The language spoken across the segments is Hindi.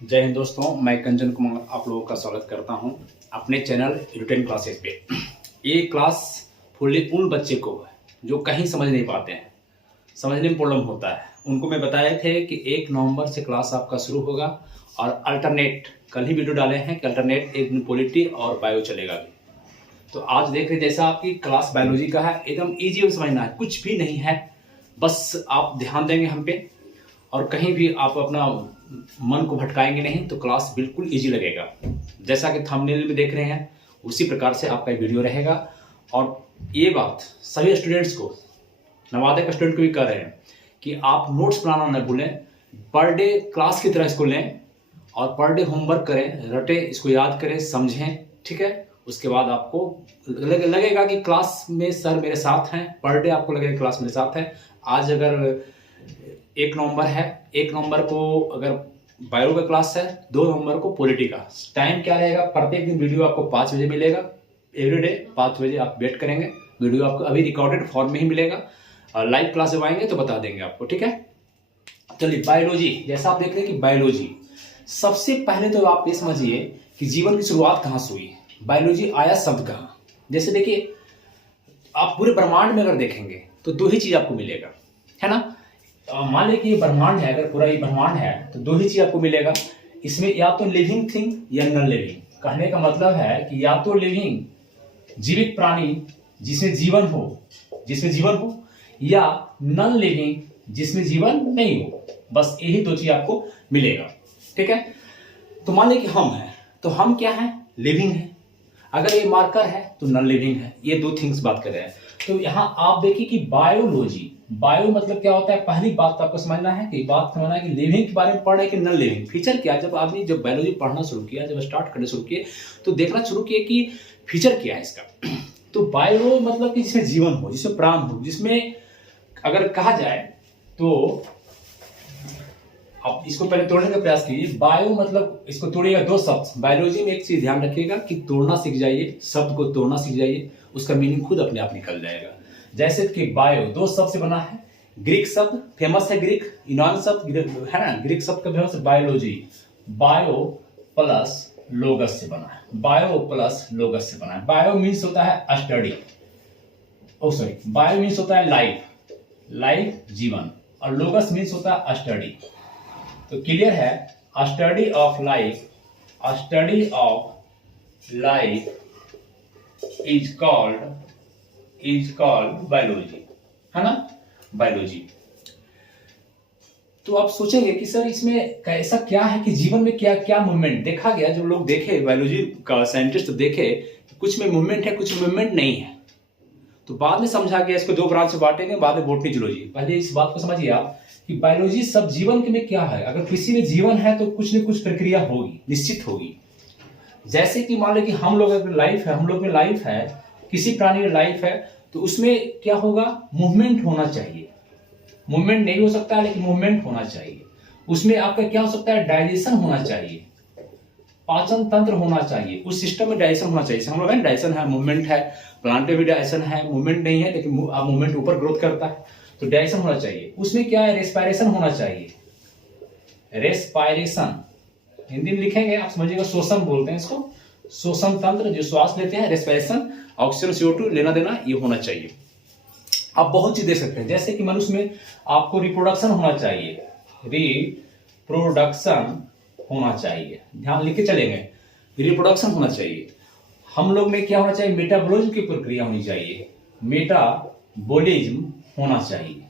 जय हिंद दोस्तों, मैं कंचन कुमार आप लोगों का स्वागत करता हूं अपने चैनल एडुटेन क्लासेस पे। ये क्लास फुल्ली उन बच्चे को है जो कहीं समझ नहीं पाते हैं, समझने में प्रॉब्लम होता है। उनको मैं बताए थे कि 1 नवंबर से क्लास आपका शुरू होगा और अल्टरनेट कल ही वीडियो डाले हैं कि अल्टरनेट एक दिन पॉलिटी और बायो चलेगा भी। तो आज देख रहे जैसा आपकी क्लास बायोलॉजी का है, एकदम ईजी में समझना है, कुछ भी नहीं है, बस आप ध्यान देंगे हम पे और कहीं भी आप अपना मन को भटकाएंगे नहीं तो क्लास बिल्कुल इजी लगेगा। जैसा कि थंबनेल में देख रहे हैं उसी प्रकार से आपका वीडियो रहेगा। और ये बात सभी स्टूडेंट्स को, नवोदय के स्टूडेंट को भी कर रहे हैं कि आप नोट्स बनाना न भूलें, पर डे क्लास की तरह इसको लें और पर डे होमवर्क करें, रटे, इसको याद करें, समझें, ठीक है। उसके बाद आपको लगेगा कि क्लास में सर मेरे साथ हैं, पर डे आपको लगेगा क्लास मेरे साथ है। आज अगर 1 नवंबर है, 1 नवंबर को अगर बायो का क्लास है, 2 नवंबर को पॉलिटी का। टाइम क्या रहेगा? प्रत्येक दिन वीडियो आपको 5 बजे मिलेगा, एवरीडे 5 बजे आप वेट करेंगे। वीडियो आपको अभी रिकॉर्डेड फॉर्म में ही मिलेगा और लाइव क्लास जब आएंगे तो बता देंगे आपको, ठीक है। चलिए, बायोलॉजी, जैसा आप देख रहे हैं कि बायोलॉजी, सबसे पहले तो आप ये समझिए कि जीवन की शुरुआत कहाँ से हुई, बायोलॉजी आया शब्द कहाँ। जैसे देखिए, आप पूरे ब्रह्मांड में अगर देखेंगे तो 2 ही चीज आपको मिलेगा, है ना। मान लीजिए कि ये ब्रह्मांड है, अगर पूरा ये ब्रह्मांड है तो 2 ही चीज आपको मिलेगा इसमें, या तो लिविंग थिंग या नॉन लिविंग। कहने का मतलब है कि या तो लिविंग जीवित प्राणी जिसमें जीवन हो, या नॉन लिविंग जिसमें जीवन नहीं हो। बस यही 2 चीज आपको मिलेगा, ठीक है। तो मान लीजिए कि हम हैं, तो हम क्या है? लिविंग है। अगर ये मार्कर है तो नॉन लिविंग है। ये 2 थिंग्स बात कर रहे हैं। तो यहां आप देखिए कि बायोलॉजी, बायो मतलब क्या होता है? पहली बात तो आपको समझना है कि लिविंग के बारे में पढ़ रहे हैं कि नॉन लिविंग। फीचर क्या? जब बायोलॉजी पढ़ना शुरू किया, जब स्टार्ट करने शुरू किए तो देखना शुरू किए कि फीचर क्या है इसका। तो बायो मतलब कि जिसमें जीवन हो, जिसमें प्राण हो, जिसमें अगर कहा जाए तो आप इसको पहले तोड़ने का प्रयास कीजिए। बायो मतलब इसको तोड़िएगा 2 शब्द। बायोलॉजी में एक चीज ध्यान रखिएगा कि तोड़ना सीख जाइए, शब्द को तोड़ना सीख जाइए, उसका मीनिंग खुद अपने आप निकल जाएगा। जैसे कि बायो 2 शब्द से बना है, ग्रीक शब्द फेमस है, ग्रीक यूनान शब्द है ना, ग्रीक शब्द का फेमस है बायोलॉजी। बायो प्लस लोगस से बना है, बायो प्लस लोगस से बना है। बायो मीन्स होता है स्टडी, बायो मीन्स होता है लाइफ जीवन, और लोगस मीन्स होता है स्टडी। तो क्लियर है, study of life is called biology, है ना, बायोलॉजी। तो आप सोचेंगे कि सर इसमें ऐसा क्या है कि जीवन में क्या क्या मूवमेंट देखा गया। जो लोग देखे, बायोलॉजी का साइंटिस्ट देखे, कुछ में मूवमेंट है, कुछ मूवमेंट नहीं है। तो बाद में समझा गया इसको 2 ब्रांच में बांटेंगे, बाद में बॉटनी जूलॉजी। पहले इस बात को समझिए आप कि बायोलॉजी सब जीवन में क्या है। अगर किसी में जीवन है तो कुछ न कुछ प्रक्रिया होगी, निश्चित होगी। जैसे कि मान लो कि हम लोग अगर लाइफ है, हम लोग में लाइफ है, किसी प्राणी में लाइफ है, तो उसमें क्या होगा? मूवमेंट होना चाहिए। मूवमेंट नहीं हो सकता है लेकिन मूवमेंट होना चाहिए। उसमें आपका क्या हो सकता है? डाइजेशन होना चाहिए, पाचन तंत्र होना चाहिए, उस सिस्टम में डाइजेशन होना चाहिए। हम लोग डाइजेशन है, मूवमेंट है, प्लांट में भी डाइजेशन है, मूवमेंट नहीं है लेकिन मूवमेंट ऊपर ग्रोथ करता है, तो डाइजेशन होना चाहिए। उसमें क्या है? रेस्पिरेशन होना चाहिए, रेस्पिरेशन हिंदी में लिखेंगे आप समझिएगा, श्वसन बोलते हैं इसको, श्वसन तंत्र जो श्वास लेते हैं, रेस्पिरेशन, ऑक्सीजन CO2 लेना देना, ये होना चाहिए। आप बहुत चीज देख सकते हैं, जैसे कि मनुष्य में आपको रिप्रोडक्शन होना चाहिए, रिप्रोडक्शन होना चाहिए, ध्यान लिख के चलेंगे, रिप्रोडक्शन होना चाहिए। हम लोग में क्या होना चाहिए? मेटाबॉलिज्म की प्रक्रिया होनी चाहिए, मेटाबॉलिज्म होना चाहिए।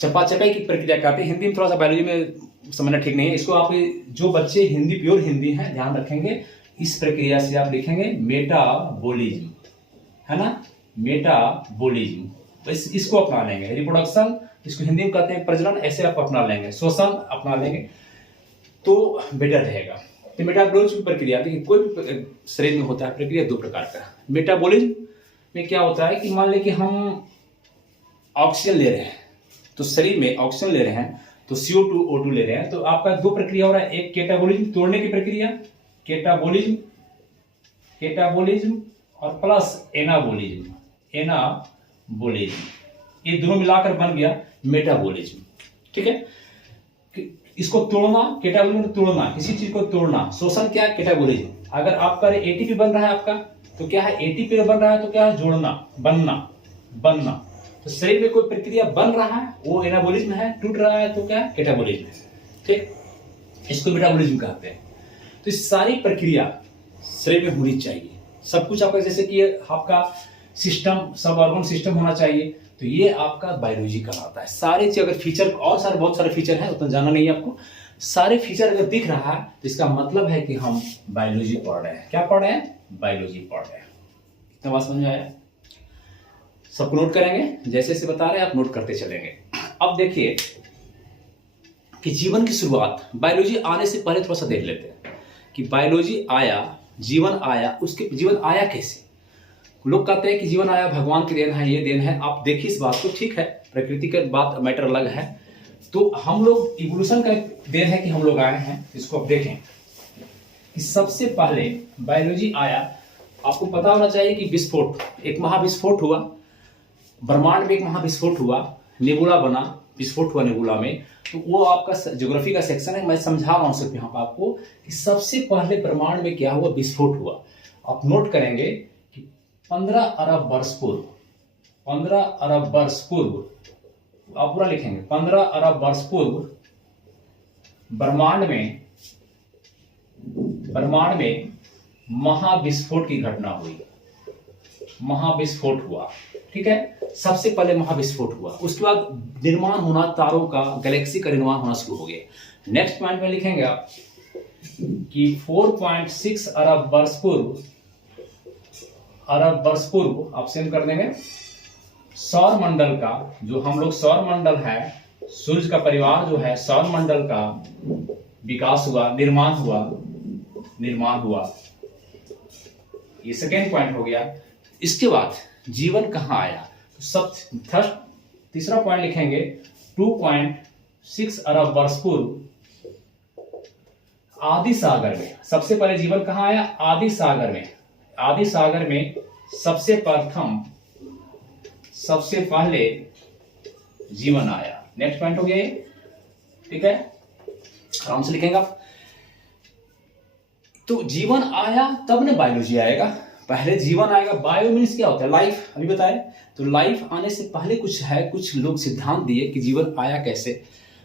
चपाचपाई की प्रक्रिया कहते हैं, हिंदी में थोड़ा सा बायोलॉजी में समझना ठीक नहीं है इसको। आप जो बच्चे हिंदी प्योर हिंदी हैं ध्यान रखेंगे, इस प्रक्रिया से आप लिखेंगे मेटाबॉलिज्म, है ना, मेटाबॉलिज्म। इसको अपना लेंगे। रिप्रोडक्शन इसको हिंदी में कहते हैं प्रजनन, ऐसे आप अपना लेंगे, श्वसन अपना लेंगे तो बेटर रहेगा। तो मेटाबॉलिज्म की प्रक्रिया देखिए, कोई भी शरीर में होता है प्रक्रिया 2 प्रकार का। मेटाबॉलिज्म में क्या होता है कि मान लें कि हम ऑक्सीजन ले रहे हैं, तो शरीर में ऑक्सीजन ले रहे हैं तो CO2 O2 ले रहे हैं, तो आपका 2 प्रक्रिया हो रहा है। एक कैटाबॉलिज्म, तोड़ने की प्रक्रिया, कैटाबॉलिज्म और प्लस एनाबॉलिज्म, ये दोनों मिलाकर बन गया मेटाबॉलिज्म, ठीक है। इसको तोड़ना, कैटाबोलिज्म तोड़ना, किसी चीज को तोड़ना, शोषण क्या है, कैटाबोलिज्म। अगर आपका एटीपी बन रहा है आपका, तो क्या है, एटीपी बन रहा है तो क्या है, जोड़ना, बनना। तो शरीर में कोई प्रक्रिया बन रहा है वो एनाबोलिज्म है, टूट रहा है तो क्या है, कैटाबोलिज्म है। ठीक, इसको मेटाबॉलिज्म कहते हैं। तो इस सारी प्रक्रिया शरीर में होनी चाहिए, सब कुछ आपका, जैसे कि आपका सिस्टम, सब ऑर्गन सिस्टम होना चाहिए, तो ये आपका बायोलॉजी कहलाता है। सारे चीज अगर फीचर, और सारे बहुत सारे फीचर हैं, उतना जाना नहीं है आपको, सारे फीचर अगर दिख रहा है तो इसका मतलब है कि हम बायोलॉजी पढ़ रहे हैं। क्या पढ़ रहे हैं, बायोलॉजी पढ़ रहे हैं। इतना बात समझ में आया? सबको नोट करेंगे, जैसे जैसे बता रहे हैं आप नोट करते चलेंगे। अब देखिए कि जीवन की शुरुआत बायोलॉजी आने से पहले थोड़ा सा देख लेते हैं कि बायोलॉजी आया, जीवन आया, उसके जीवन आया कैसे। लोग कहते हैं कि जीवन आया भगवान की देन है, ये देन है। आप देखिए इस बात को, ठीक है, प्रकृति का बात मैटर अलग है, तो हम लोग इवोल्यूशन का देन है कि हम लोग आए हैं। इसको आप देखें कि सबसे पहले बायोलॉजी आया, आपको पता होना चाहिए कि विस्फोट, एक महाविस्फोट हुआ, ब्रह्मांड में एक महाविस्फोट हुआ, नेबुला बना, विस्फोट हुआ नेबुला में। तो वो आपका ज्योग्राफी का सेक्शन है, मैं समझा रहा हूं सिर्फ यहाँ पर आपको कि सबसे पहले ब्रह्मांड में क्या हुआ, विस्फोट हुआ। आप नोट करेंगे कि 15 अरब वर्ष पूर्व, 15 अरब वर्ष पूर्व, आप पूरा लिखेंगे, 15 अरब वर्ष पूर्व ब्रह्मांड में महाविस्फोट की घटना हुई, महाविस्फोट हुआ। ठीक है, सबसे पहले महाविस्फोट हुआ, उसके बाद निर्माण होना, तारों का, गैलेक्सी का निर्माण होना शुरू हो गया। नेक्स्ट पॉइंट में लिखेंगे आप कि 4.6 अरब वर्ष पूर्व आप सेम कर देंगे, सौर मंडल का, जो हम लोग सौर मंडल है, सूर्य का परिवार जो है, सौर मंडल का विकास हुआ, निर्माण हुआ। ये सेकेंड पॉइंट हो गया। इसके बाद जीवन कहां आया, तो सब तीसरा पॉइंट लिखेंगे 2.6 अरब वर्ष पूर्व आदि सागर में। सबसे पहले जीवन कहां आया, आदि सागर में। आदि सागर में सबसे पहले जीवन आया। नेक्स्ट पॉइंट हो गया ये, ठीक है, आराम से लिखेंगे आप। तो जीवन आया तब ना बायोलॉजी आएगा, पहले जीवन आएगा। बायो मीन्स क्या होता है, लाइफ, अभी बताए। तो लाइफ आने से पहले कुछ है, कुछ लोग सिद्धांत दिए कि जीवन आया कैसे।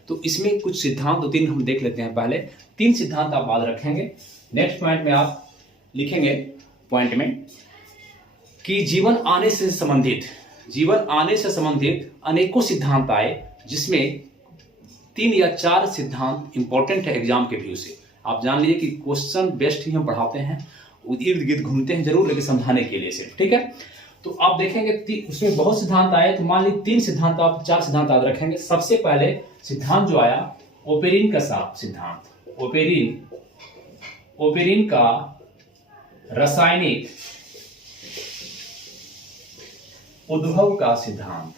तो इसमें कुछ सिद्धांत, 2-3 हम देख लेते हैं। पहले 3 सिद्धांत आप याद रखेंगे। नेक्स्ट पॉइंट में आप लिखेंगे पॉइंट में कि जीवन आने से संबंधित अनेकों सिद्धांत आए, जिसमें 3 या 4 सिद्धांत इंपॉर्टेंट है एग्जाम के व्यू से। आप जान लीजिए कि क्वेश्चन बेस्ड ही हम पढ़ाते हैं, इर्द गिर्द घूमते हैं जरूर, लेकिन समझाने के लिए सिर्फ। ठीक है, तो आप देखेंगे उसमें बहुत सिद्धांत आए, तो मान लीजिए 3 सिद्धांत, आप 4 सिद्धांत याद रखेंगे। सबसे पहले सिद्धांत जो आया, ओपेरिन का सिद्धांत, ओपेरिन का रासायनिक उद्भव का सिद्धांत,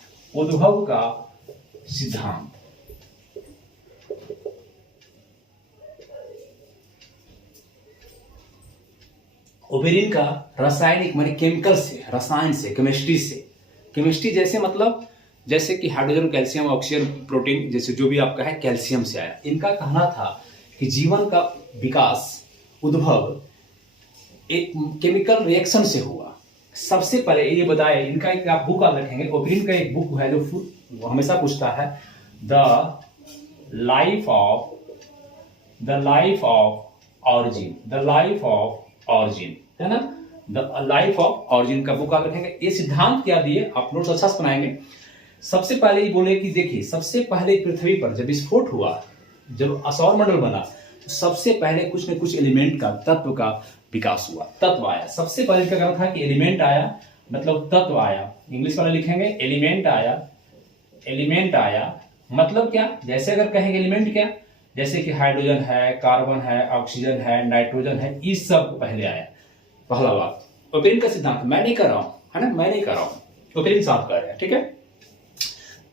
ओपेरिन का रासायनिक माने केमिकल से, रसायन से, केमिस्ट्री जैसे, मतलब जैसे कि हाइड्रोजन, कैल्शियम, ऑक्सीजन, प्रोटीन, जैसे जो भी आपका है, कैल्शियम से आया। इनका कहना था कि जीवन का विकास, उद्भव एक केमिकल रिएक्शन से हुआ। सबसे पहले ये बताए, इनका एक आप बुक याद रखेंगे, ओपेरिन का एक बुक है जो वो हमेशा पूछता है, द लाइफ ऑफ ऑरिजिन, है ना, द लाइफ ऑफ ऑरिजिन का बुक याद रखेंगे। ये सिद्धांत क्या दिए, आप नोट्स अच्छा से बनाएंगे। सबसे पहले ये बोले कि देखिए, सबसे पहले पृथ्वी पर जब विस्फोट हुआ, जब सौर मंडल बना, तो सबसे पहले कुछ न कुछ एलिमेंट का, तत्व का विकास हुआ, तत्व आया। सबसे पहले क्या करना था कि एलिमेंट आया, मतलब तत्व आया। इंग्लिश वाला लिखेंगे एलिमेंट आया, मतलब क्या, जैसे अगर कहेंगे एलिमेंट क्या, जैसे कि हाइड्रोजन है, कार्बन है, ऑक्सीजन है, नाइट्रोजन है, इस सब पहले आया। पहला बात ओपेरिन का सिद्धांत, मैं नहीं कर रहा हूं, है ना, मैं नहीं कर रहा हूं, ओपेरिन साहब कर रहे हैं। ठीक है,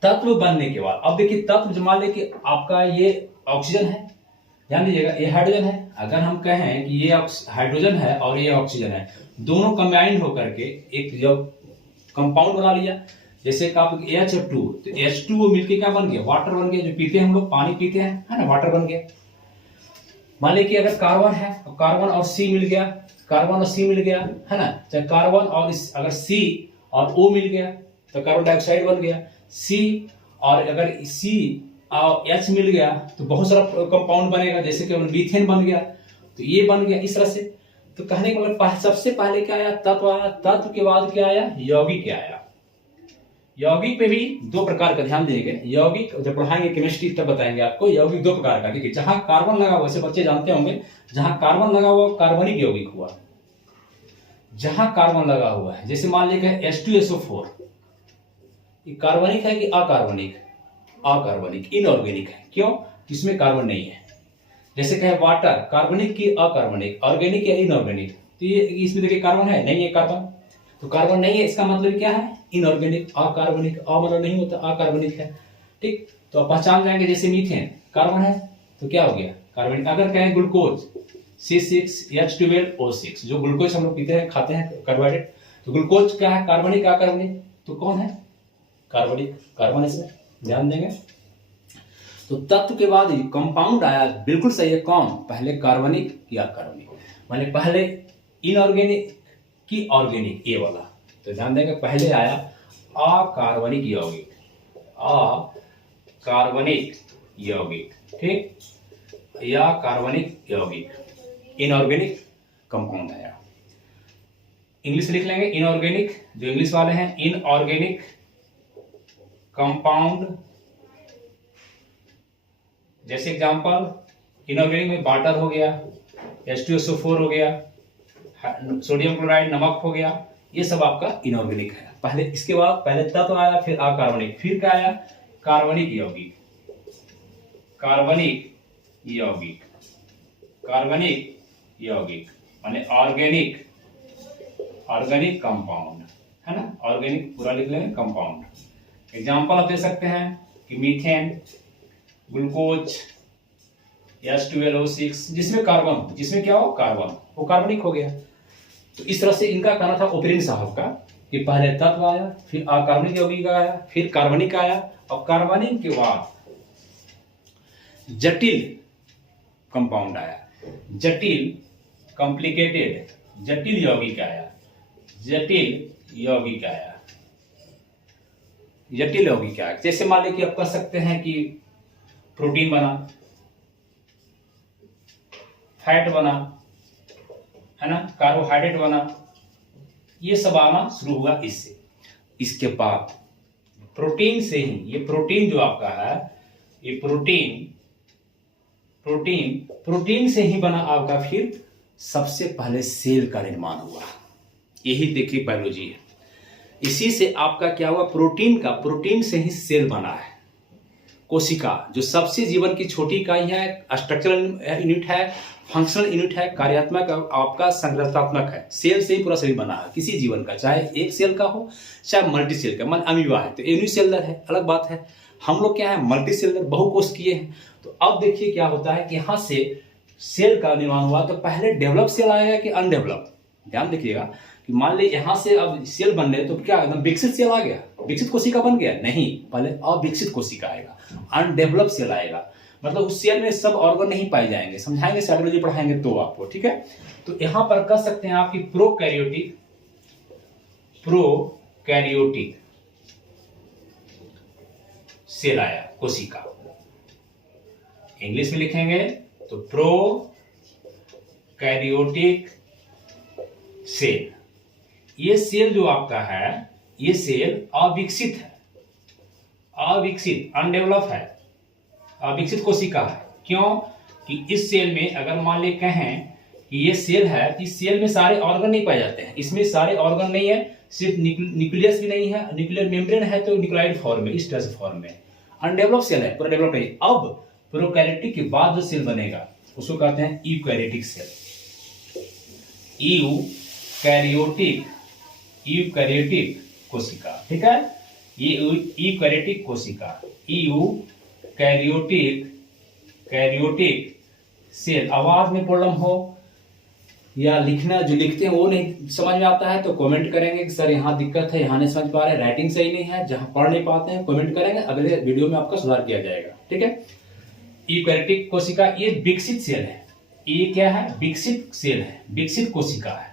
तत्व बनने के बाद, अब देखिए तत्व, जो मान ले कि आपका ये ऑक्सीजन है, ध्यान दीजिएगा, ये हाइड्रोजन है। अगर हम कहें कि ये हाइड्रोजन है और ये ऑक्सीजन है, दोनों कंबाइंड होकर के एक जब कंपाउंड बना लिया, जैसे कि आप H2, तो H2O मिलके क्या बन गया, वाटर बन गया, जो पीते हैं हम लोग, पानी पीते हैं, है ना, वाटर बन गया। मान लीजिए कि अगर कार्बन है तो कार्बन और सी मिल गया, कार्बन और सी मिल गया, है ना, चाहे कार्बन और अगर सी और O मिल गया तो कार्बन डाइऑक्साइड बन गया। सी और अगर सी और H मिल गया तो बहुत सारा कंपाउंड बनेगा, जैसे कि मीथेन बन गया, तो ये बन गया इस तरह से। तो कहने का मतलब सबसे पहले क्या आया, तत्व आया, तत्व के बाद क्या आया, यौगिक क्या आया। यौगिक पे भी दो प्रकार का ध्यान देंगे, यौगिक जब पढ़ाएंगे केमिस्ट्री तब बताएंगे आपको। यौगिक दो प्रकार का, देखिए जहां कार्बन लगा हुआ, वैसे बच्चे जानते होंगे, जहां कार्बन लगा हुआ कार्बनिक यौगिक हुआ। जहां कार्बन लगा हुआ है, जैसे मान लीजिए H2SO4, ये कार्बनिक है कि अकार्बनिक, अकार्बनिक, इनऑर्गेनिक है। क्यों, इसमें कार्बन नहीं है। जैसे कहे वाटर, कार्बनिक की अकार्बनिक, ऑर्गेनिक या इनऑर्गेनिक, तो ये इसमें देखिए कार्बन है नहीं है, कार्बन, तो कार्बन नहीं है, इसका मतलब क्या है, इनऑर्गेनिक, अकार्बनिक, मतलब नहीं होता, अकार्बनिक है। ठीक, तो आप पहचान जाएंगे, जैसे मीथेन कार्बन है तो क्या हो गया, कार्बनिक। अगर कहें ग्लूकोज C6H12O6, जो ग्लूकोज हम लोग पीते हैं, खाते हैं, कार्बोहाइड्रेट, तो ग्लूकोज क्या है, कार्बनिक, अकार्बनिक, तो कौन है, कार्बनिक, कार्बन, इसमें ध्यान देंगे। तो तत्व के बाद कंपाउंड आया, बिल्कुल सही है, कौन, पहले कार्बनिक या कार्बनिक, माने पहले इनऑर्गेनिक की ऑर्गेनिक, ये वाला, तो ध्यान देंगे, पहले आया अकार्बनिक यौगिक, अकार्बनिक यौगिक, ठीक, या कार्बनिक यौगिक, इनऑर्गेनिक कंपाउंड आया। इंग्लिश लिख लेंगे, इनऑर्गेनिक, जो इंग्लिश वाले हैं, इनऑर्गेनिक कंपाउंड, जैसे एग्जांपल इनऑर्गेनिक में वाटर हो गया, H2SO4 हो गया, सोडियम क्लोराइड, नमक हो गया, ये सब आपका इनऑर्गेनिक है। पहले इसके बाद पहले तत्व आया, फिर अकार्बनिक, फिर क्या आया, कार्बनिक यौगिक, कार्बनिक यौगिक, कार्बनिक यौगिक माने ऑर्गेनिक, ऑर्गेनिक कंपाउंड, है ना, ऑर्गेनिक पूरा लिख लेंगे, कंपाउंड। एग्जांपल आप दे सकते हैं कि मीथेन, ग्लूकोज, H2LO6, जिसमें कार्बन, जिसमें क्या हो, कार्बन, वो कार्बनिक हो गया। तो इस तरह से इनका कहना था ओपनिंग साहब का, कि पहले तत्व आया, फिर अकार्बनिक यौगिक आया, फिर कार्बनिक आया, और कार्बनिक के बाद जटिल कंपाउंड आया, जटिल, कॉम्प्लिकेटेड, जटिल यौगिक आया, जटिल यौगिक आया, जटिल यौगिक आया। जैसे मान लीजिए कि आप कह सकते हैं कि प्रोटीन बना, फैट बना, है ना, कार्बोहाइड्रेट बना, ये सब आना शुरू हुआ इससे। इसके बाद प्रोटीन से ही, ये प्रोटीन जो आपका है, ये प्रोटीन, प्रोटीन से ही बना आपका, फिर सबसे पहले सेल का निर्माण हुआ। यही देखिए बायोलॉजी है, इसी से आपका क्या हुआ, प्रोटीन का, प्रोटीन से ही सेल बना है। कोशिका जो सबसे जीवन की छोटी इकाई है, स्ट्रक्चरल यूनिट है, फंक्शनल यूनिट है, कार्यात्मक, आपका संरचनात्मक है। सेल से ही पूरा शरीर बना है किसी जीवन का, चाहे एक सेल का हो चाहे मल्टी सेल का। मान अमीबा है तो यूनिसेलुलर है, अलग बात है। हम लोग क्या है, मल्टी सेलुलर, बहुकोशिकीय है। तो अब देखिए क्या होता है कि यहाँ से सेल का निर्माण हुआ, तो पहले डेवलप सेल आएगा कि अनडेवलप, ध्यान देखिएगा कि मान लीजिए यहाँ से अब सेल बनने, तो क्या एकदम विकसित सेल आ गया, विकसित कोशिका बन गया, नहीं, पहले अविकसित कोशिका आएगा, अनडेवलप सेल आएगा। मतलब उस सेल में सब ऑर्गन नहीं पाए जाएंगे, समझाएंगे, साइकोलॉजी पढ़ाएंगे तो आपको, ठीक है। तो यहाँ पर कह सकते हैं आपकी प्रोकैरियोटिक, प्रोकैरियोटिक सेल आया, कोशिका, इंग्लिश में लिखेंगे तो प्रोकैरियोटिक सेल। ये सेल जो आपका है, ये सेल अविकसित है, अविकसित, अनडेवलप है, अविकसित कोशिका है। क्यों कि इस सेल में अगर मान ले कहें कि ये सेल है, इस सेल में सारे ऑर्गन नहीं पाए जाते हैं, इसमें सारे ऑर्गन नहीं है, सिर्फ न्यूक्लियस भी नहीं है, न्यूक्लियर मेम्ब्रेन है तो न्यूक्लियोइड फॉर्म में, इस तरह से फॉर्म में अनडेवलप सेल है, पूरा डेवलप नहीं। अब प्रोकैरियोटिक के बाद जो सेल बनेगा उसको कहते हैं यूकैरियोटिक सेल, यूकैरियोटिक, यूकैरियोटिक कोशिका, ठीक है। ये यूकैरियोटिक कोशिका, यूकैरियोटिक, कैरियोटिक सेल, आवाज में प्रॉब्लम हो या लिखना जो लिखते हैं वो नहीं समझ में आता है तो कमेंट करेंगे कि सर यहाँ दिक्कत है, यहाँ नहीं समझ पा रहे, राइटिंग सही नहीं है, जहाँ पढ़ नहीं पाते हैं कमेंट करेंगे, अगले वीडियो में आपका सुधार किया जाएगा। ठीक है। यूकैरियोटिक कोशिका ये विकसित सेल है। ये क्या है? विकसित सेल है, विकसित कोशिका है।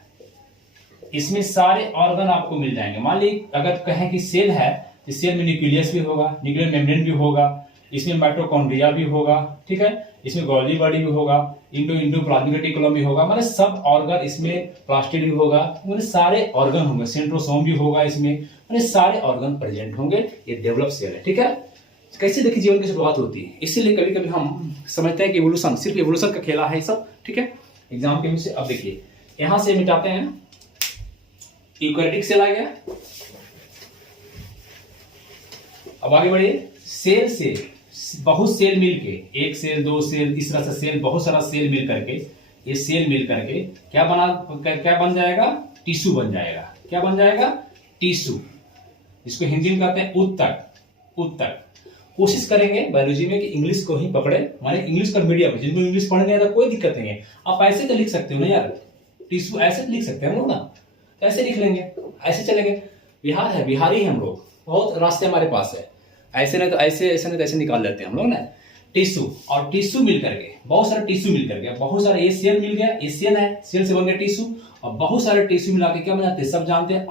इसमें सारे ऑर्गन आपको मिल जाएंगे। मान ली अगर कहें कि सेल है तो सेल में न्यूक्लियस भी होगा, न्यूक्लियर मेम्ब्रेन भी होगा, इसमें माइटोकॉन्ड्रिया भी होगा, ठीक है, इसमें गोल्गी बॉडी भी होगा, इंडोप्लाज्मिक रेटिकुलम भी होगा, मतलब सब ऑर्गन इसमें, प्लास्टिड भी होगा, मतलब सारे ऑर्गन होंगे, सेंट्रोसोम भी होगा इसमें, मतलब सारे ऑर्गन प्रेजेंट होंगे। ये डेवलप सेल है। ठीक है। कैसे देखिए जीवन की शुरुआत होती है, इसीलिए कभी कभी हम समझते हैं कि इवोल्यूशन सिर्फ इवोल्यूशन का खेला है सब। ठीक है। एग्जाम के से अब देखिए यहां से मिटाते हैं, यूकैरियोटिक सेल आ गया। अब आगे बढ़िए, सेल से बहुत सेल मिलके, एक सेल, दो सेल, इस तरह से सेल, बहुत सारा सेल मिल करके, ये सेल मिल करके क्या बन जाएगा? टिश्यू बन जाएगा। क्या बन जाएगा? टिश्यू। इसको हिंदी में कहते हैं उत्तक। कोशिश करेंगे बायोलॉजी में कि इंग्लिश को ही पकड़े, माने इंग्लिश का मीडियम, जिनको इंग्लिश पढ़ने आता कोई दिक्कत नहीं है, आप ऐसे तो लिख सकते हो ना यार, टिश्यू ऐसे तो लिख सकते हैं हम लोग ना, तो ऐसे लिख लेंगे, ऐसे चलेंगे। बिहार है, बिहारी है हम लोग, बहुत रास्ते हमारे पास है, ऐसे नहीं तो ऐसे, ऐसे नहीं तो ऐसे निकाल लेते हैं हम लोग ना। टिश्यू और टिश्यू मिल करके, बहुत सारा टिश्यू मिल करके, बहुत सारा ये सेल मिल गया, ये सेल है, सेल से बन गया टिश्यू, और बहुत सारे टिश्यू मिला के क्या बनाते हैं? सब जानते हैं,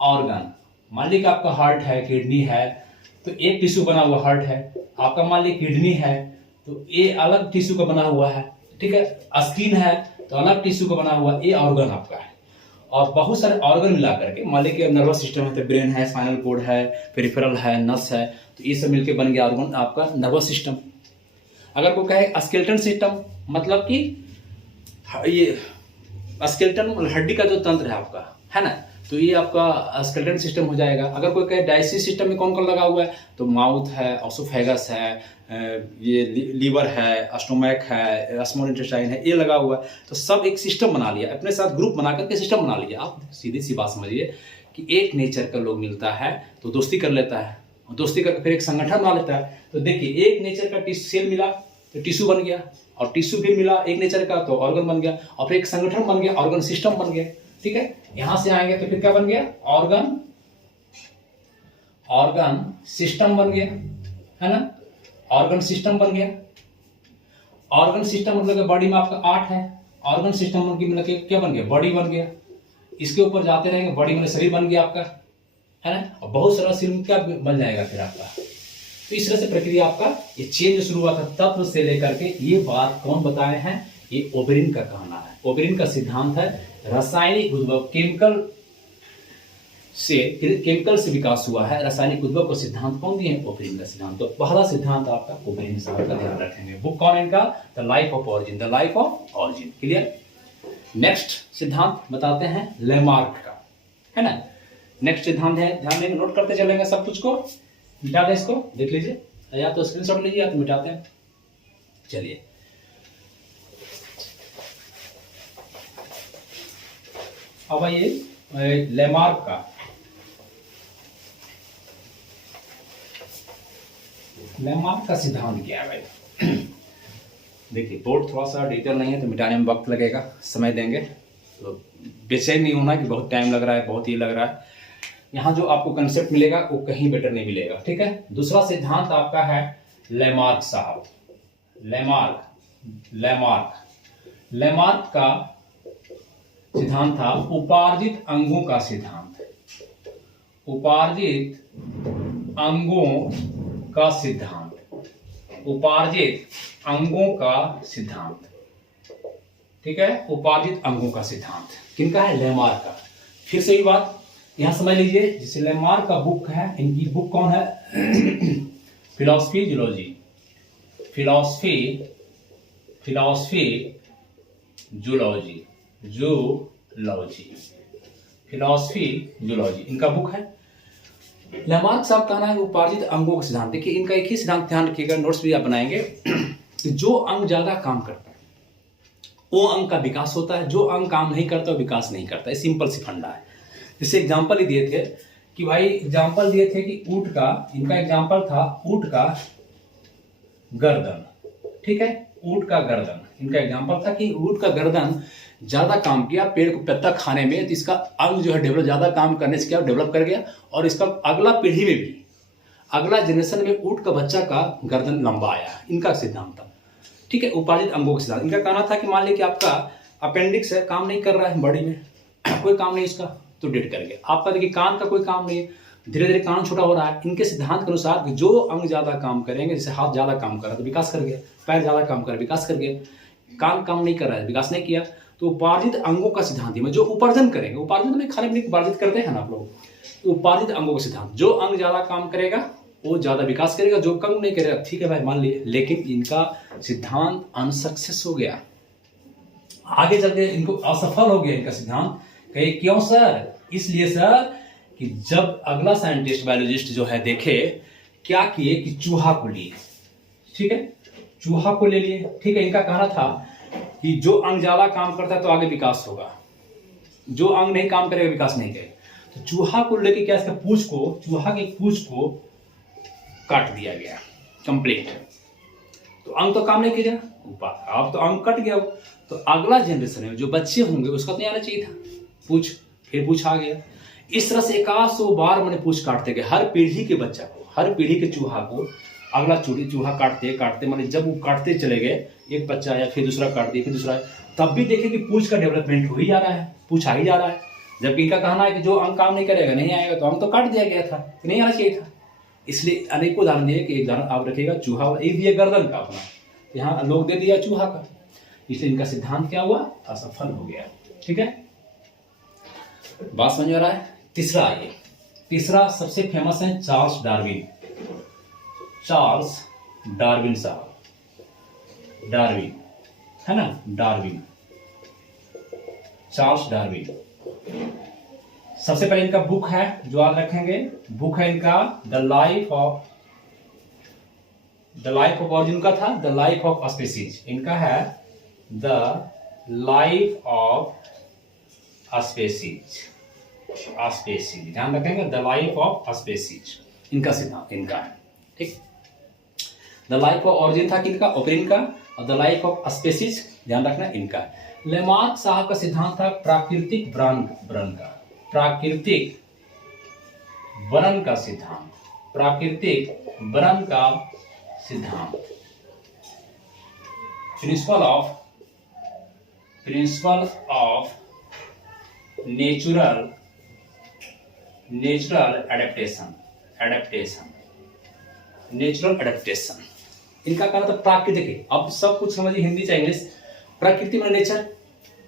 ऑर्गन। मान लीजिए आपका हार्ट है, किडनी है, तो एक टिश्यू बना हुआ हार्ट है। आपका मान लीजिए किडनी है तो ये अलग टिश्यू का बना हुआ है। ठीक है। स्किन है तो अलग टिश्यू का बना हुआ, ये ऑर्गन आपका है। और बहुत सारे ऑर्गन मिला करके, मान लीजिए नर्वस सिस्टम है तो ब्रेन है, स्पाइनल कोड है, पेरिफेरल है, नस है, तो ये सब मिलके बन गया ऑर्गन आपका नर्वस सिस्टम। अगर कोई कहे स्केलेटन सिस्टम, मतलब कि ये स्केलेटन हड्डी का जो तंत्र है आपका, है ना, तो ये आपका स्केलेटन सिस्टम हो जाएगा। अगर कोई कहे डाइजेस्टिव सिस्टम में कौन कौन लगा हुआ है, तो माउथ है, ऑसोफेगस है, ये लीवर है, स्टोमैक है, स्मॉल इंटेस्टाइन है, ये लगा हुआ है। तो सब एक सिस्टम बना लिया, अपने साथ ग्रुप बना करके सिस्टम बना लिया। आप सीधी सी बात समझिए कि एक नेचर का लोग मिलता है तो दोस्ती कर लेता है, और दोस्ती करके फिर एक संगठन बना लेता है। तो देखिए एक नेचर का सेल मिला तो टिश्यू बन गया, और टिश्यू फिर मिला एक नेचर का तो ऑर्गन बन गया, और फिर एक संगठन बन गया, ऑर्गन सिस्टम बन गया। ठीक है। यहां से आएंगे तो फिर क्या बन गया? ऑर्गन सिस्टम बन गया, है ना, ऑर्गन सिस्टम बन गया। ऑर्गन सिस्टम मतलब बॉडी में आपका 8 है, ऑर्गन सिस्टम मतलब क्या बन गया? बॉडी बन गया। इसके ऊपर जाते रहेंगे, बॉडी मतलब शरीर बन गया आपका, है ना, और बहुत सारा शरीर क्या बन जाएगा फिर आपका। तो इस तरह से प्रक्रिया आपका ये चेंज शुरू हुआ था तत्व से लेकर के। ये बात कौन बताए हैं? ये ओबेरिन का कहना है। ओबेरिन का सिद्धांत है रासायनिक उद्भव, केमिकल से विकास हुआ है। रासायनिक उद्भव का सिद्धांत कौन दिए हैं? ओबेरिन का सिद्धांत। तो पहला सिद्धांत आपका ओबेरिन साहब का ध्यान रखेंगे। बुक कौन है इनका? The life of origin. Clear. Next सिद्धांत बताते हैं लेमार्क का, है ना। नेक्स्ट सिद्धांत है, ध्यान देंगे, नोट करते चलेंगे सब कुछ को। मिटा दें इसको, देख लीजिए, या तो स्क्रीनशॉट लीजिए या तो मिटाते हैं। चलिए अब आइए लेमार्क का। लेमार्क का सिद्धांत क्या है भाई? देखिए बोर्ड थोड़ा सा डिटेल नहीं है तो मिटाने में वक्त लगेगा, समय देंगे, तो बेचैन नहीं होना कि बहुत टाइम लग रहा है, बहुत ये लग रहा है। यहाँ जो आपको कंसेप्ट मिलेगा वो कहीं बेटर नहीं मिलेगा। ठीक है। दूसरा सिद्धांत आपका है लेमार्क साहब। लेमार्क का सिद्धांत था उपार्जित अंगों का सिद्धांत। उपार्जित अंगों का सिद्धांत। ठीक है। उपार्जित अंगों का सिद्धांत किनका है? लेमार्क का। फिर से ही बात यहां समझ लीजिए, जैसे लेमार्क का बुक है, इनकी बुक कौन है? फिलॉसफी जूलॉजी इनका बुक है। लेमार्क साहब कहना है उपार्जित अंगों का सिद्धांत। देखिए इनका एक ही सिद्धांत ध्यान रखिएगा, नोट्स भी आप बनाएंगे कि जो अंग ज्यादा काम करता है वो अंग का विकास होता है, जो अंग काम नहीं करता वो विकास नहीं करता। ये सिंपल सी फंडा है। जैसे एग्जाम्पल ही दिए थे कि भाई, एग्जाम्पल दिए थे कि ऊंट का, इनका एग्जाम्पल था ऊंट का गर्दन। ठीक है। ऊँट का गर्दन, इनका एग्जाम्पल था कि ऊँट का गर्दन ज्यादा काम किया पेड़ को पत्ता खाने में, तो इसका अंग जो है डेवलप ज्यादा काम करने से क्या डेवलप कर गया, और इसका अगला पीढ़ी में भी अगला जनरेशन में ऊँट का बच्चा का गर्दन लंबा आया। इनका सिद्धांत था, ठीक है, उपार्जित अंगों का सिद्धांत। इनका कहना था कि मान लीजिए कि आपका अपेंडिक्स है, काम नहीं कर रहा है बॉडी में, कोई काम नहीं इसका, तो डेड कर गया। आपका देखिए कान का कोई काम नहीं है, धीरे धीरे कान छोटा हो रहा है। इनके सिद्धांत के अनुसार कि जो अंग ज्यादा काम करेंगे, जैसे हाथ ज्यादा काम कर रहा है तो विकास कर गया, पैर ज्यादा काम कर रहा है विकास कर गया, कान काम नहीं कर रहा है विकास नहीं किया। तो उपार्जित अंगों का सिद्धांत में जो उपार्जन करेंगे, उपार्जन में खाने पीने उपार्जित करते हैं ना आप लोग, तो उपार्जित अंगों का सिद्धांत, जो अंग ज्यादा काम करेगा वो ज्यादा विकास करेगा, जो कम नहीं करेगा ठीक है भाई मान लिए, लेकिन इनका सिद्धांत अनसक्सेस हो गया, आगे चल के इनको असफल हो गया इनका सिद्धांत। कहे क्यों सर? इसलिए सर कि जब अगला साइंटिस्ट बायोलॉजिस्ट जो है देखे, क्या किए कि चूहा को लिए, ठीक है, चूहा को ले लिए, ठीक है। इनका कहना था कि जो अंग ज्यादा काम करता है तो आगे विकास होगा, जो अंग नहीं काम करेगा विकास नहीं करेगा। तो चूहा को लेके क्या, इसका पूंछ को, चूहा की पूंछ को काट दिया गया कंप्लीट, तो अंग तो काम नहीं किया, अब तो अंग कट गया। तो अगला जनरेशन में जो बच्चे होंगे उसका तो नहीं आना चाहिए था पूछ, फिर पूछ आ गया। इस तरह से 100 बार मैंने पूछ काटते गए, हर पीढ़ी के बच्चा को, हर पीढ़ी के चूहा को अगला चूहा काटते काटते, मैंने जब वो काटते चले गए, एक बच्चा आया फिर दूसरा काट दिया फिर दूसरा, तब भी देखे कि पूछ का डेवलपमेंट हो ही जा रहा है, पूछ आ ही जा रहा है। जबकि इनका कहना है कि जो अंग काम नहीं करेगा नहीं आएगा, तो अंग तो काट दिया गया था, तो नहीं आना चाहिए था। इसलिए अनेकों उदाहरण दिए कि एक उदाहरण आप रखिएगा चूहा, एक दिया गर्दन का अपना, यहाँ लोग दे दिया चूहा का, इसलिए इनका सिद्धांत क्या हुआ, असफल हो गया। ठीक है, बात समझ में आ रहा है। तीसरा आइए, तीसरा सबसे फेमस है चार्ल्स डार्विन, चार्ल्स डार्विन साहब, डार्विन है ना, डार्विन, चार्ल्स डार्विन। सबसे पहले इनका बुक है जो आप रखेंगे, बुक है इनका द लाइफ ऑफ ऑरिजिन का था, द लाइफ ऑफ स्पीसीज, इनका है the life of species, species ध्यान रखेंगे, द लाइफ ऑफ स्पीसीज इनका सिद्धांत इनका है। ठीक, द लाइफ ऑफ ऑरिजिन था किनका, ओपरिन का, और द लाइफ ऑफ स्पीसीज ध्यान रखना इनका है। लेमार्क साहब का सिद्धांत था प्राकृतिक वर्णन का, प्राकृतिक वर्णन का सिद्धांत, प्राकृतिक वर्णन का सिद्धांत, principle of natural adaptation, natural adaptation इनका कहना था प्राकृतिक। अब सब कुछ समझिए, हिंदी चाहे इंग्लिश। प्रकृति में नेचर,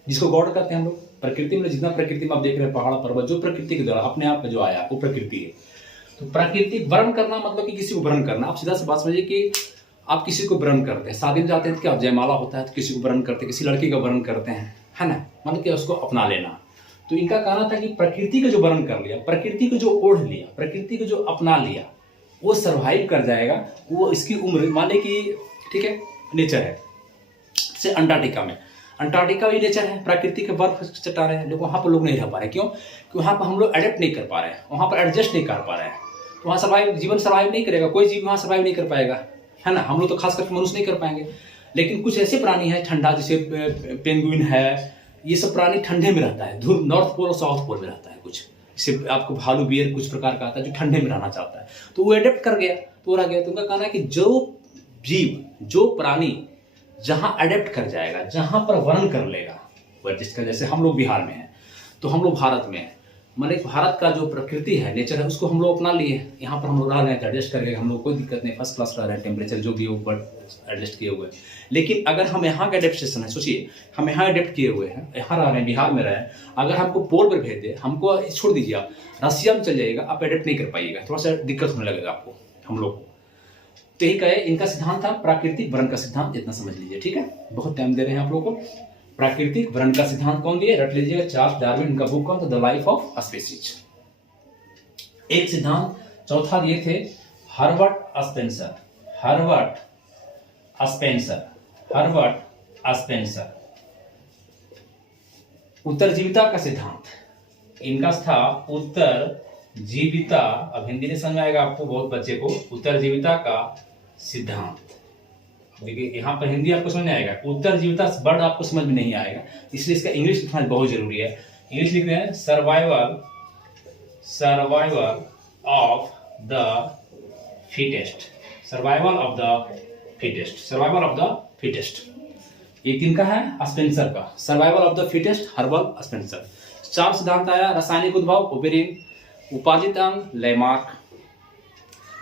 जिसको गॉड कहते हैं हम लोग, प्रकृति में जितना प्रकृति में आप देख रहे हैं पहाड़ पर्वत, जो प्रकृति के द्वारा अपने आप में जो आया वो प्रकृति है। तो प्रकृति वर्ण करना मतलब कि किसी को वर्ण करना। आप सीधा सी बात समझिए कि आप किसी को वर्ण करते हैं, शादी में जाते हैं तो क्या जयमाला होता है तो किसी को वर्ण करते हैं, किसी लड़की का वर्ण करते हैं, है ना, मतलब कि उसको अपना लेना। तो इनका कहना था कि प्रकृति को जो वर्ण कर लिया, प्रकृति को जो ओढ़ लिया, प्रकृति को जो अपना लिया, वो सर्वाइव कर जाएगा। वो इसकी उम्र माने कि ठीक है नेचर है, जैसे अंटार्कटिका भी नेचर है, प्रकृति के बर्फ चट्टाने हैं, लेकिन वहाँ पर लोग नहीं रह पा रहे। क्यों? कि वहाँ पर हम लोग एडेप्ट नहीं कर पा रहे हैं, वहाँ पर एडजस्ट नहीं कर पा रहे हैं, तो वहाँ जीवन सर्वाइव नहीं करेगा, कोई जीव वहाँ सर्वाइव नहीं कर पाएगा, है ना। हम लोग तो खास करके मनुष्य नहीं कर पाएंगे, लेकिन कुछ ऐसे प्राणी हैं ठंडा, जैसे पेंगुइन है, ये सब प्राणी ठंडे में रहता है, ध्रुव नॉर्थ पोल और साउथ पोल में रहता है। कुछ जैसे आपको भालू बियर कुछ प्रकार का आता है जो ठंडे में रहना चाहता है, तो वो एडेप्ट कर गया तो रह गया। तो उनका कहना है कि जो जीव, जो प्राणी जहां अडेप्ट कर जाएगा, जहां पर वर्णन कर लेगा, वो एडजस्ट कर। जैसे हम लोग बिहार में हैं तो हम लोग भारत में हैं, माने भारत का जो प्रकृति है, नेचर है, उसको हम लोग अपना लिए, यहाँ पर हम लोग रह रहे हैं, एडजस्ट करके हम लोग कोई दिक्कत नहीं, फर्स्ट क्लास रह रहे हैं, टेम्परेचर जो भी ऊपर एडजस्ट किए हुए हैं। लेकिन अगर हम यहाँ का एडेप्टेशन है, सोचिए हम यहाँ एडेप्ट किए हुए हैं, यहाँ रह रहे हैं, बिहार में रहे हैं, अगर हमको पोल पर भेज दे, हमको छोड़ दीजिए आप रसिया में चल जाइएगा, आप एडेप्ट नहीं कर पाइएगा, थोड़ा सा दिक्कत होने लगेगा आपको, हम लोग को। तो यही कहे इनका सिद्धांत था प्राकृतिक वर्ण का सिद्धांत, इतना समझ लीजिए। ठीक है, बहुत टाइम दे रहे हैं आप लोगों को। प्राकृतिक वर्ण का सिद्धांत कौन दिए, रट लीजिएगा, चार्ल्स डार्विन, इनका बुक कौन था, द लाइफ ऑफ स्पीसीज। एक सिद्धांत चौथा दिए थे हर्बर्ट स्पेंसर, उत्तरजीविता का सिद्धांत इनका था, उत्तरजीविता, अब हिंदी में समझ आएगा आपको बहुत बच्चे को, उत्तरजीविता का सिद्धांत, देखिए यहाँ पर हिंदी आपको समझ में आएगा, उत्तर जीवता वर्ड आपको समझ में नहीं आएगा, इसलिए इसका इंग्लिश लिखना बहुत जरूरी है। इंग्लिश लिख रहे हैं survival of the fittest, survival of the fittest, survival of the fittest. ये किनका है? स्पेंसर का, survival of the fittest, herbal Spencer. 4 सिद्धांत आया, रासायनिक उद्भव ओपेरिन, उपार्जित अंग लैमार्क,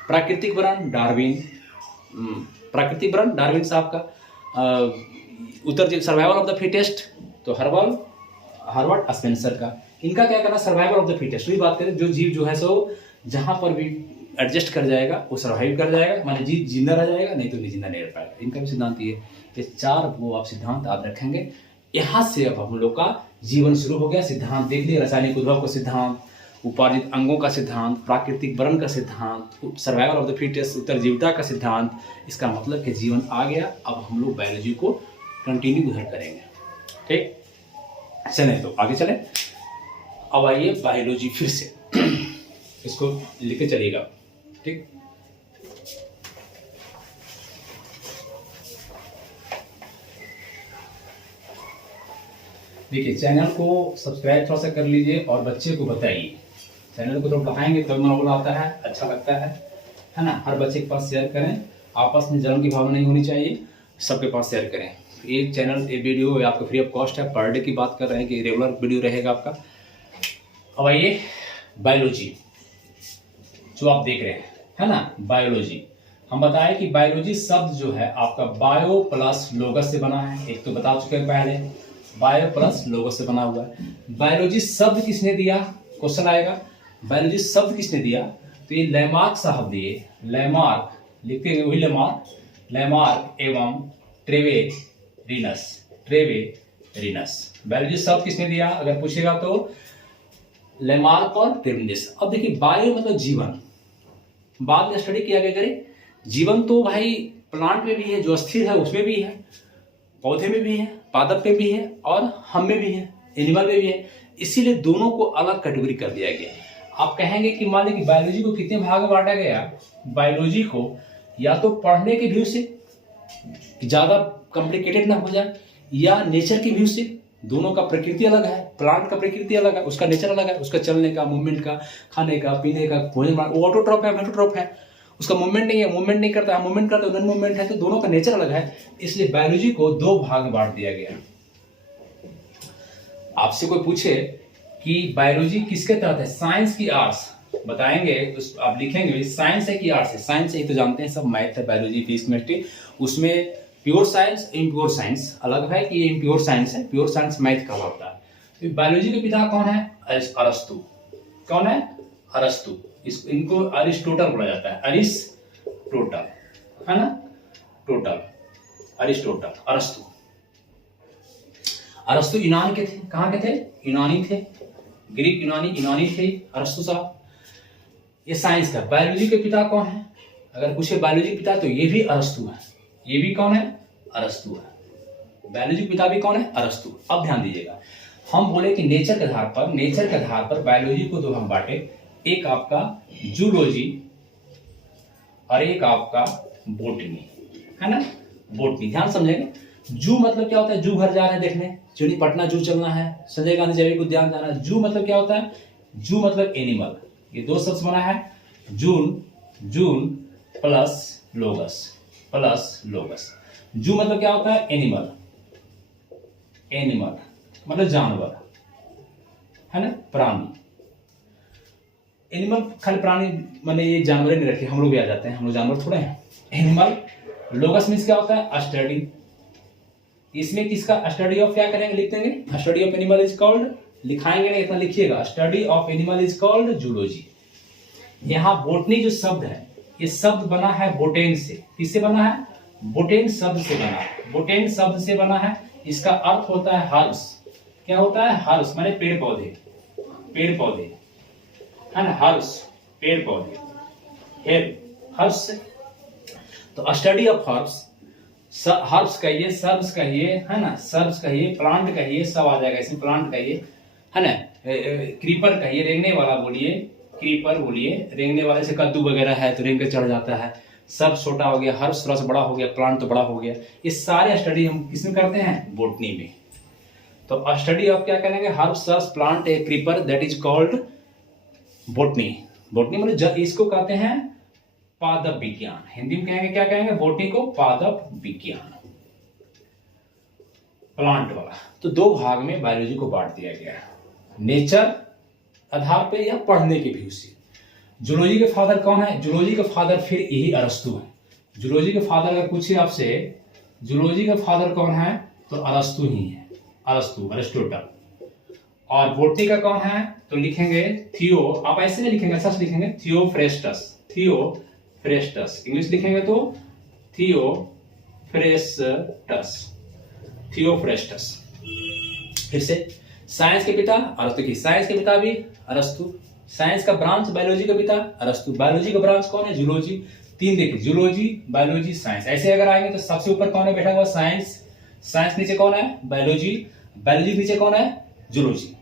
प्राकृतिक वर्ण डार्विन, प्राकृतिक वर्ण डार्विन साहब का, उत्तर सर्वाइवल ऑफ द फिटेस्ट तो हर्बर्ट स्पेंसर का। इनका क्या करना? Survival of the fittest. वही बात करें, जो जीव जो है सो जहां पर भी एडजस्ट कर जाएगा वो सर्वाइव कर जाएगा, माने जीव जिंदा रह जाएगा, नहीं तो जिंदा नहीं रह पाएगा। इनका भी सिद्धांत ये 4 वो आप सिद्धांत आप रखेंगे। यहाँ से अब हम लोग का जीवन शुरू हो गया। सिद्धांत देख लिए, रासायनिक उद्भव का सिद्धांत, उपार्जित अंगों का सिद्धांत, प्राकृतिक वर्ण का सिद्धांत, सर्वाइवल ऑफ द फिटेस्ट, उत्तरजीविता का सिद्धांत। इसका मतलब कि जीवन आ गया। अब हम लोग बायोलॉजी को कंटिन्यू उधर करेंगे। ठीक, चलें तो आगे चलें। अब आइए बायोलॉजी फिर से इसको लिखे चलेगा। ठीक, देखिए चैनल को सब्सक्राइब थोड़ा सा कर लीजिए और बच्चे को बताइए। चैनल को तो बढ़ाएंगे तो मनोबल आता है, अच्छा लगता है ना। हर बच्चे के पास शेयर करें, आपस में जलन की भावना नहीं होनी चाहिए, सबके पास शेयर करें। ये चैनल ये वीडियो आपको फ्री ऑफ कॉस्ट है, पर डे की बात कर रहे हैं कि रेगुलर वीडियो रहेगा आपका। अब आइए बायोलॉजी जो आप देख रहे हैं, है ना, बायोलॉजी। हम बताएं कि बायोलॉजी शब्द जो है आपका बायो प्लस लोगस से बना है। एक तो बता चुके हैं पहले, बायो प्लस लोगस से बना हुआ है। बायोलॉजी शब्द किसने दिया? क्वेश्चन आएगा, बायोलॉजी शब्द किसने दिया? तो ये लैमार्क साहब दिए। लैमार्क लिखते हैं वही लैमार्क एवं ट्रेवेरिनस। बायोलॉजी शब्द किसने दिया अगर पूछेगा तो लैमार्क और ट्रेवेरिनस। अब देखिए बायो मतलब जीवन, बाद में स्टडी किया गया करें। जीवन तो भाई प्लांट में भी है, जो अस्थिर है उसमें भी है, पौधे में भी है, पादप में भी है और हम में भी है, एनिमल में भी है। इसीलिए दोनों को अलग कैटेगरी कर दिया गया। आप कहेंगे कि मान लीजिए बायोलॉजी को कितने भाग में बांटा गया? बायोलॉजी को या तो पढ़ने के व्यू से ज्यादा कॉम्प्लिकेटेड ना हो जाए, या नेचर के व्यू से। दोनों का प्रकृति अलग है, प्लांट का प्रकृति अलग है, उसका नेचर अलग है, उसका चलने का, मूवमेंट का, खाने का, पीने का, भोजन, वो ऑटोट्रॉप है, मेटोट्रॉप है, उसका मूवमेंट नहीं है, मूवमेंट नहीं करता है, मूवमेंट करता है, नॉन मूवमेंट है, तो दोनों का नेचर अलग है। इसलिए बायोलॉजी को 2 भाग में बांट दिया गया। आपसे कोई पूछे कि बायोलॉजी किसके तहत है, साइंस की आर्ट्स, बताएंगे तो आप लिखेंगे साइंस है कि आर्ट्स है। साइंस है तो जानते हैं सब, मैथ है, बायोलॉजी, फिजिक्स, केमिस्ट्री। उसमें प्योर साइंस, इम्प्योर साइंस अलग है कि ये इम्प्योर साइंस है, प्योर साइंस मैथ का होता है। तो बायोलॉजी के पिता कौन है? अरस्तु। कौन है? अरस्तु। इनको अरिस्टोटल बोला जाता है, अरिस्टोटल, है ना, टोटल, अरिस्टोटल, अरस्तु। अरस्तु यूनान के थे। कहाँ के थे? यूनानी थे, ग्रीक यूनानी थे अरस्तु साहब। ये साइंस का। बायोलॉजी के पिता कौन है अगर पूछे बायोलॉजी के पिता, तो ये भी अरस्तु है। ये भी कौन है? अरस्तु है। बायोलॉजी के पिता भी कौन है? अरस्तु। अब ध्यान दीजिएगा, हम बोले कि नेचर के आधार पर बायोलॉजी को 2 हम बांटे, एक आपका जूलॉजी और एक आपका बोटनी, है ना, बोटनी। ध्यान समझेंगे, जू मतलब क्या होता है? जू घर जा रहे हैं देखने, चिड़ी पटना जू चलना है, संजय गांधी जैविक उद्यान जाना है। जू मतलब क्या होता है? जू मतलब एनिमल। ये 2 शब्द बना है, जून प्लस लोगस। जू मतलब क्या होता है? एनिमल मतलब जानवर, है ना, प्राणी। एनिमल खाली प्राणी माने ये जानवर नहीं रखे, हम लोग भी आ जाते हैं, हम लोग जानवर थोड़े हैं। एनिमल। लोगस मीन्स क्या होता है? स्टडी। इसमें किसका स्टडी ऑफ क्या करेंगे? लिख देंगे study of animal is called, लिखाएंगे नहीं, इतना लिखिएगा, study of animal is called zoology. यहाँ बोटनी जो शब्द है, ये शब्द बना है बोटेन से। किससे बना है? बोटेन शब्द से बना है। बोटेन शब्द से बना है। इसका अर्थ होता है हर्ब्स। क्या होता है? हर्ब्स माने पेड़ पौधे, है ना, हर्ब्स पेड़ पौधे, हर्ब्स। तो स्टडी ऑफ हर्ब्स कहिए, सर्ब्स कहिए, है ना, सर्ब्स कहिए, प्लांट कहिए, सब आ जाएगा इसमें। प्लांट कहिए, है ना, क्रीपर कहिए, रेंगने वाला बोलिए, क्रीपर बोलिए, रेंगने वाले से कद्दू वगैरह है तो रेंग के चढ़ जाता है, सब छोटा हो गया, हर्ब्स थोड़ा सा बड़ा हो गया, प्लांट तो बड़ा हो गया। ये सारे स्टडी हम किसमें करते हैं? बोटनी में। तो स्टडी ऑफ क्या करेंगे? Herbs plant A creeper, that is called botany. Botany मतलब इसको कहते हैं पादप विज्ञान। हिंदी में कहेंगे क्या कहेंगे? बोटनी को पादप विज्ञान, प्लांट वाला। तो दो भाग में बायोलॉजी को बांट दिया गया है, नेचर आधार पे या पढ़ने के व्यू से। जूलॉजी के फादर कौन है? जूलॉजी का फादर फिर यही अरस्तु है। जूलॉजी के फादर अगर पूछे आपसे जूलॉजी का फादर कौन है, तो अरस्तु ही है, अरस्तु, अरिस्टोटल। और बोटनी का कौन है? तो लिखेंगे थियो, आप ऐसे नहीं लिखेंगे, ऐसा लिखेंगे थियोफ्रेस्टस, थियोफ्रेस्टस। इंग्लिश लिखेंगे तो थियोफ्रेस्टस, थियोफ्रेस्टस। फिर से साइंस के पिता अरस्तु की, साइंस के पिता भी अरस्तु। साइंस का ब्रांच बायोलॉजी का पिता अरस्तु। बायोलॉजी का ब्रांच कौन है? जूलॉजी। तीन देखिए, जूलॉजी, बायोलॉजी, साइंस। ऐसे अगर आएंगे तो सबसे ऊपर कौन है बैठा हुआ? साइंस। साइंस नीचे कौन है? बायोलॉजी। बायोलॉजी नीचे कौन है? जूलॉजी।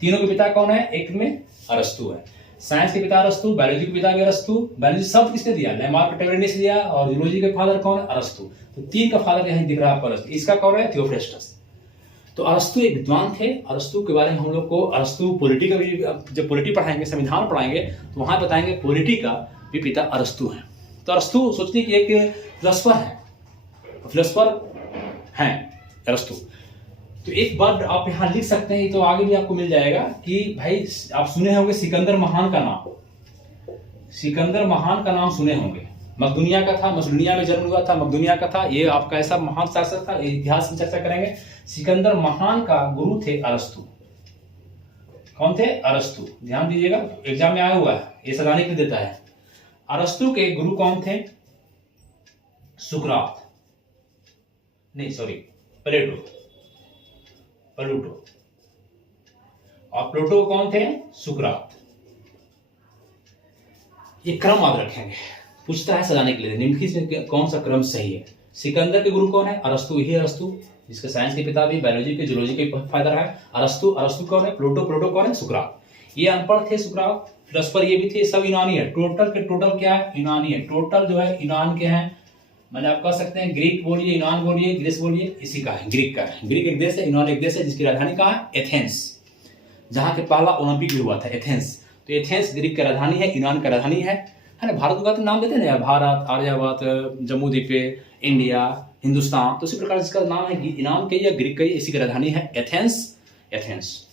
तीनों के पिता कौन है? एक में अरस्तु है। साइंस के पिता अरस्तु, बायोलॉजी के पिता भी अरस्तु। बायोलॉजी सब किसने दिया? लैमार्क टेरेनिस ने दिया। और जूलॉजी के फादर कौन है? अरस्तु। तो तीन का फादर यहीं दिख रहा है आपको, अरस्तु। इसका कौन है? थियोफ्रेस्टस। तो अरस्तु एक विद्वान थे। अरस्तु के बारे में हम लोग को, अरस्तु पॉलिटी का भी, जब पॉलिटी पढ़ाएंगे, संविधान पढ़ाएंगे, तो वहां बताएंगे पॉलिटी का भी पिता अरस्तु है। तो अरस्तु सोचते कि एक फिलोसफर है, फिलोसफर हैं अरस्तु। तो एक बार आप यहाँ लिख सकते हैं, तो आगे भी आपको मिल जाएगा कि भाई आप सुने होंगे सिकंदर महान का नाम, सिकंदर महान का नाम सुने होंगे। मकदूनिया का था, मकदूनिया में जन्म हुआ था, मकदूनिया का था। ये आपका ऐसा महान शासक था, इतिहास में चर्चा करेंगे। सिकंदर महान का गुरु थे अरस्तु। कौन थे? अरस्तु। ध्यान दीजिएगा, एग्जाम में आया हुआ है, ये सजाने के लिए देता है। अरस्तु के गुरु कौन थे? सुकरात, नहीं सॉरी, प्लेटो, प्लूटो। और प्लूटो कौन थे? सुकरात। ये क्रम आप रखेंगे, पूछता है सजाने के लिए निम्नलिखित में कौन सा क्रम सही है। सिकंदर के गुरु कौन है? अरस्तु, यही अरस्तु जिसके साइंस के पिता भी, बायोलॉजी के, जूलॉजी के फादर है अरस्तु। अरस्तु कौन है? प्लूटो। प्लूटो कौन है? सुकरात। ये अनपढ़ थे सुकरात, फिलोसफर ये भी थे, सब यूनानी है। टोटल के टोटल क्या है? यूनानी है। टोटल जो है यूनान के हैं, मतलब आप कह सकते हैं ग्रीक बोलिए, यूनान बोलिए, ग्रीस बोलिए, इसी का है, ग्रीक का है। ग्रीक एक देश है, यूनान एक देश है, जिसकी राजधानी कहाँ है? एथेंस, जहाँ के पहला ओलंपिक भी हुआ था, एथेंस। तो एथेंस ग्रीक का राजधानी है, यूनान का राजधानी है ना। भारत का तो नाम देते हैं, भारत, आर्यभट्ट, जम्मू द्वीप, इंडिया, हिंदुस्तान। तो इसी प्रकार इसका नाम है यूनान के या ग्रीक का, इसी की राजधानी है एथेंस, एथेंस।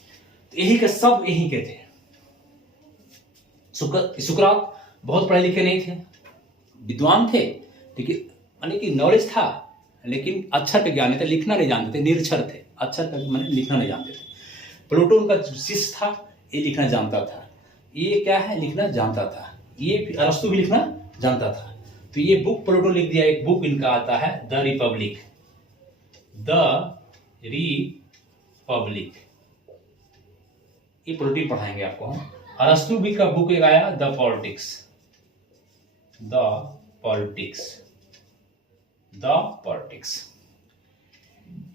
तो यही के सब यही के थे। सुकरात बहुत पढ़े लिखे नहीं थे, विद्वान थे, लेकिन यानी कि नॉलेज था, लेकिन अक्षर के ज्ञान नहीं थे, लिखना नहीं जानते थे, निरक्षर थे, अक्षर का माने लिखना नहीं जानते थे। प्लूटो उनका शिष्य था, ये लिखना जानता था। ये क्या है? लिखना जानता था। ये अरस्तु भी लिखना जानता था। तो ये बुक प्लूटो लिख दिया। एक बुक इनका आता है द रिपब्लिक, द रिपब्लिक। ये पॉलिटिक्स पढ़ाएंगे आपको। अरस्तु भी का बुक एक आया the politics, the politics, the politics.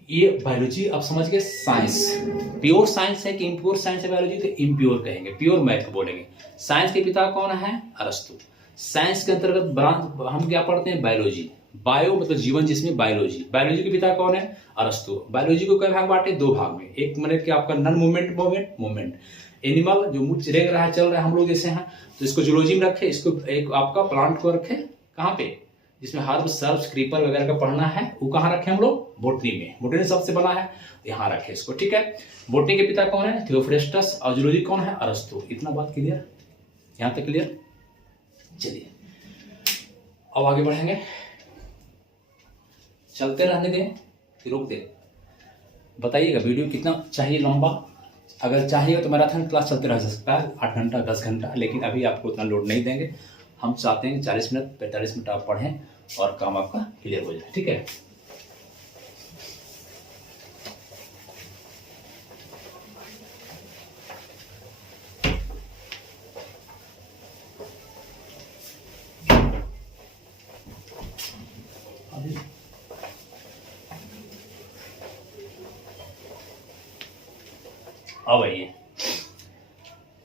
ये बायोलॉजी आप समझ गए। साइंस प्योर साइंस है कि इम्प्योर साइंस है बायोलॉजी? तो इम्प्योर कहेंगे, प्योर मैथ को बोलेंगे। साइंस के पिता कौन है? अरस्तु। साइंस के अंतर्गत ब्रांच हम क्या पढ़ते हैं? बायोलॉजी। बायो मतलब जीवन, जिसमें बायोलॉजी। बायोलॉजी के पिता कौन है? अरस्तु। बायोलॉजी को कई भाग बांटे? दो भाग में। एक मतलब कि आपका नॉन मूवमेंट मूवमेंट एनिमल जो रेग रहा है, चल रहा है, हम लोग जैसे हैं, तो इसको जूलॉजी में रखे। इसको एक आपका प्लांट को रखे कहाँ पे? जिसमें हर्ब्स, सर्ब्स, क्रीपर वगैरह का पढ़ना है, वो कहाँ रखे हम लोग? बोटनी में। बोटनी सबसे बना है, यहाँ रखे इसको, ठीक है। बोटनी के पिता कौन है? थियोफ्रेस्टस। और जूलॉजी कौन है? अरस्तु। इतना बात क्लियर? यहाँ तक क्लियर? चलिए अब आगे बढ़ेंगे। चलते रहने दें कि रोक दें? बताइएगा वीडियो कितना चाहिए लंबा। अगर चाहिएगा तो मैराथन क्लास चलते रह सकता है 8 घंटा 10 घंटा, लेकिन अभी आपको उतना लोड नहीं देंगे। हम चाहते हैं 40 मिनट 45 मिनट आप पढ़ें और काम आपका क्लियर हो जाए, ठीक है। अब आइए,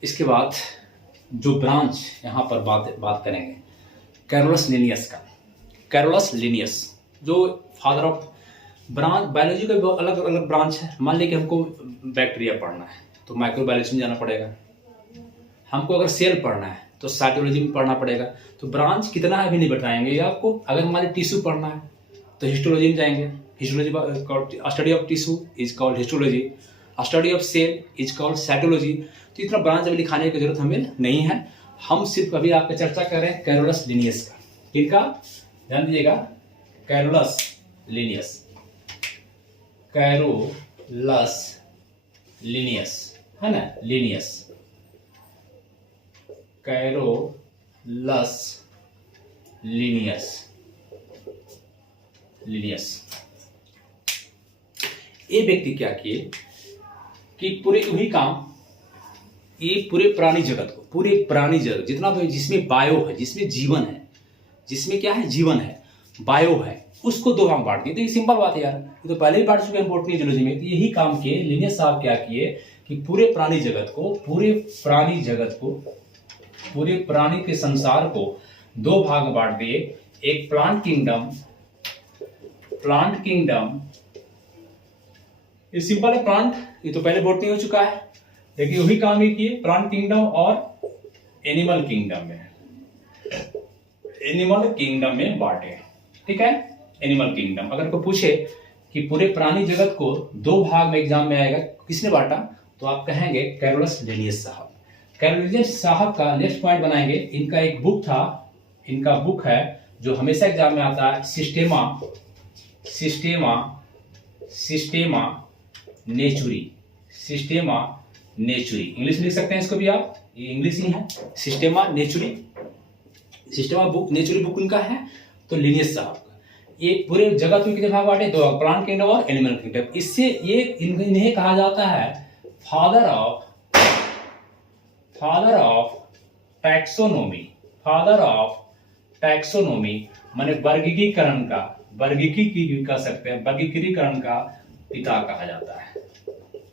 इसके बाद जो ब्रांच यहाँ पर बात करेंगे कैरोलस लिनियस का। कैरोलस लिनियस, जो फादर ऑफ ब्रांच, बायोलॉजी का भी अलग अलग ब्रांच है। मान लीजिए कि हमको बैक्टीरिया पढ़ना है तो माइक्रोबायोलॉजी में जाना पड़ेगा, हमको अगर सेल पढ़ना है तो साइटोलॉजी में पढ़ना पड़ेगा। तो ब्रांच कितना है अभी नहीं बताएंगे ये आपको। अगर हमारे टिश्यू पढ़ना है तो हिस्टोलॉजी में जाएंगे, histology, study of tissue is called histology, study of cell is called cytology. तो इतना ब्रांच अभी लिखाने की जरूरत हमें नहीं है, हम सिर्फ अभी आपका चर्चा कर रहे हैं कैरोलस लिनियस का। किनका ध्यान दीजिएगा, कैरोलस लिनियस, कैरोलस लिनियस है ना, लिनियस, कैरोलस लिनियस, लिनियस। ये व्यक्ति क्या किए कि पूरे वही काम, ये पूरे प्राणी जगत को, पूरे प्राणी जगत जितना भी जिसमें बायो है, जिसमें जीवन है, जिसमें क्या है, जीवन है, बायो है, उसको दो भाग बांट दिए। तो ये सिंपल बात है यार, ये तो पहले ही बांट चुके हैं बॉटनी जूलॉजी में। तो यही काम किए लिनियस साहब, क्या किए कि पूरे प्राणी जगत को, पूरे प्राणी जगत को, पूरे प्राणी के संसार को दो भाग में बांट दिए। एक प्लांट किंगडम, प्लांट किंगडम ये सिंपल है, प्लांट, ये तो पहले बॉटनी हो चुका है, लेकिन वही काम ही किए प्लांट किंगडम और एनिमल किंगडम में, एनिमल किंगडम में बांटे। ठीक है, एनिमल किंगडम। अगर कोई पूछे कि पूरे प्राणी जगत को दो भाग में एग्जाम में आएगा, किसने बांटा, तो आप कहेंगे कैरोलस लिनियस साहब। कैरोलस लिनियस साहब का नेक्स्ट पॉइंट बनाएंगे। इनका एक बुक था, इनका बुक है जो हमेशा एग्जाम में आता है, सिस्टेमा, सिस्टेमा, सिस्टेमा नेचुरी, सिस्टेमा नेचुरी। इंग्लिश में लिख सकते हैं इसको भी आप, ये इंग्लिश ही है, सिस्टेमा नेचुरी, सिस्टेमा बुक, नेचुरी बुक इनका है। तो लिनियस साहब का ये पूरे जगत में कितने भाग बांटे, दो, प्लांट किंगडम और एनिमल किंगडम। इससे ये इन्हें कहा जाता है father of taxonomy, father of taxonomy माने वर्गीकरण का, वर्गीकरण कह सकते हैं, वर्गीकरण का पिता कहा जाता है।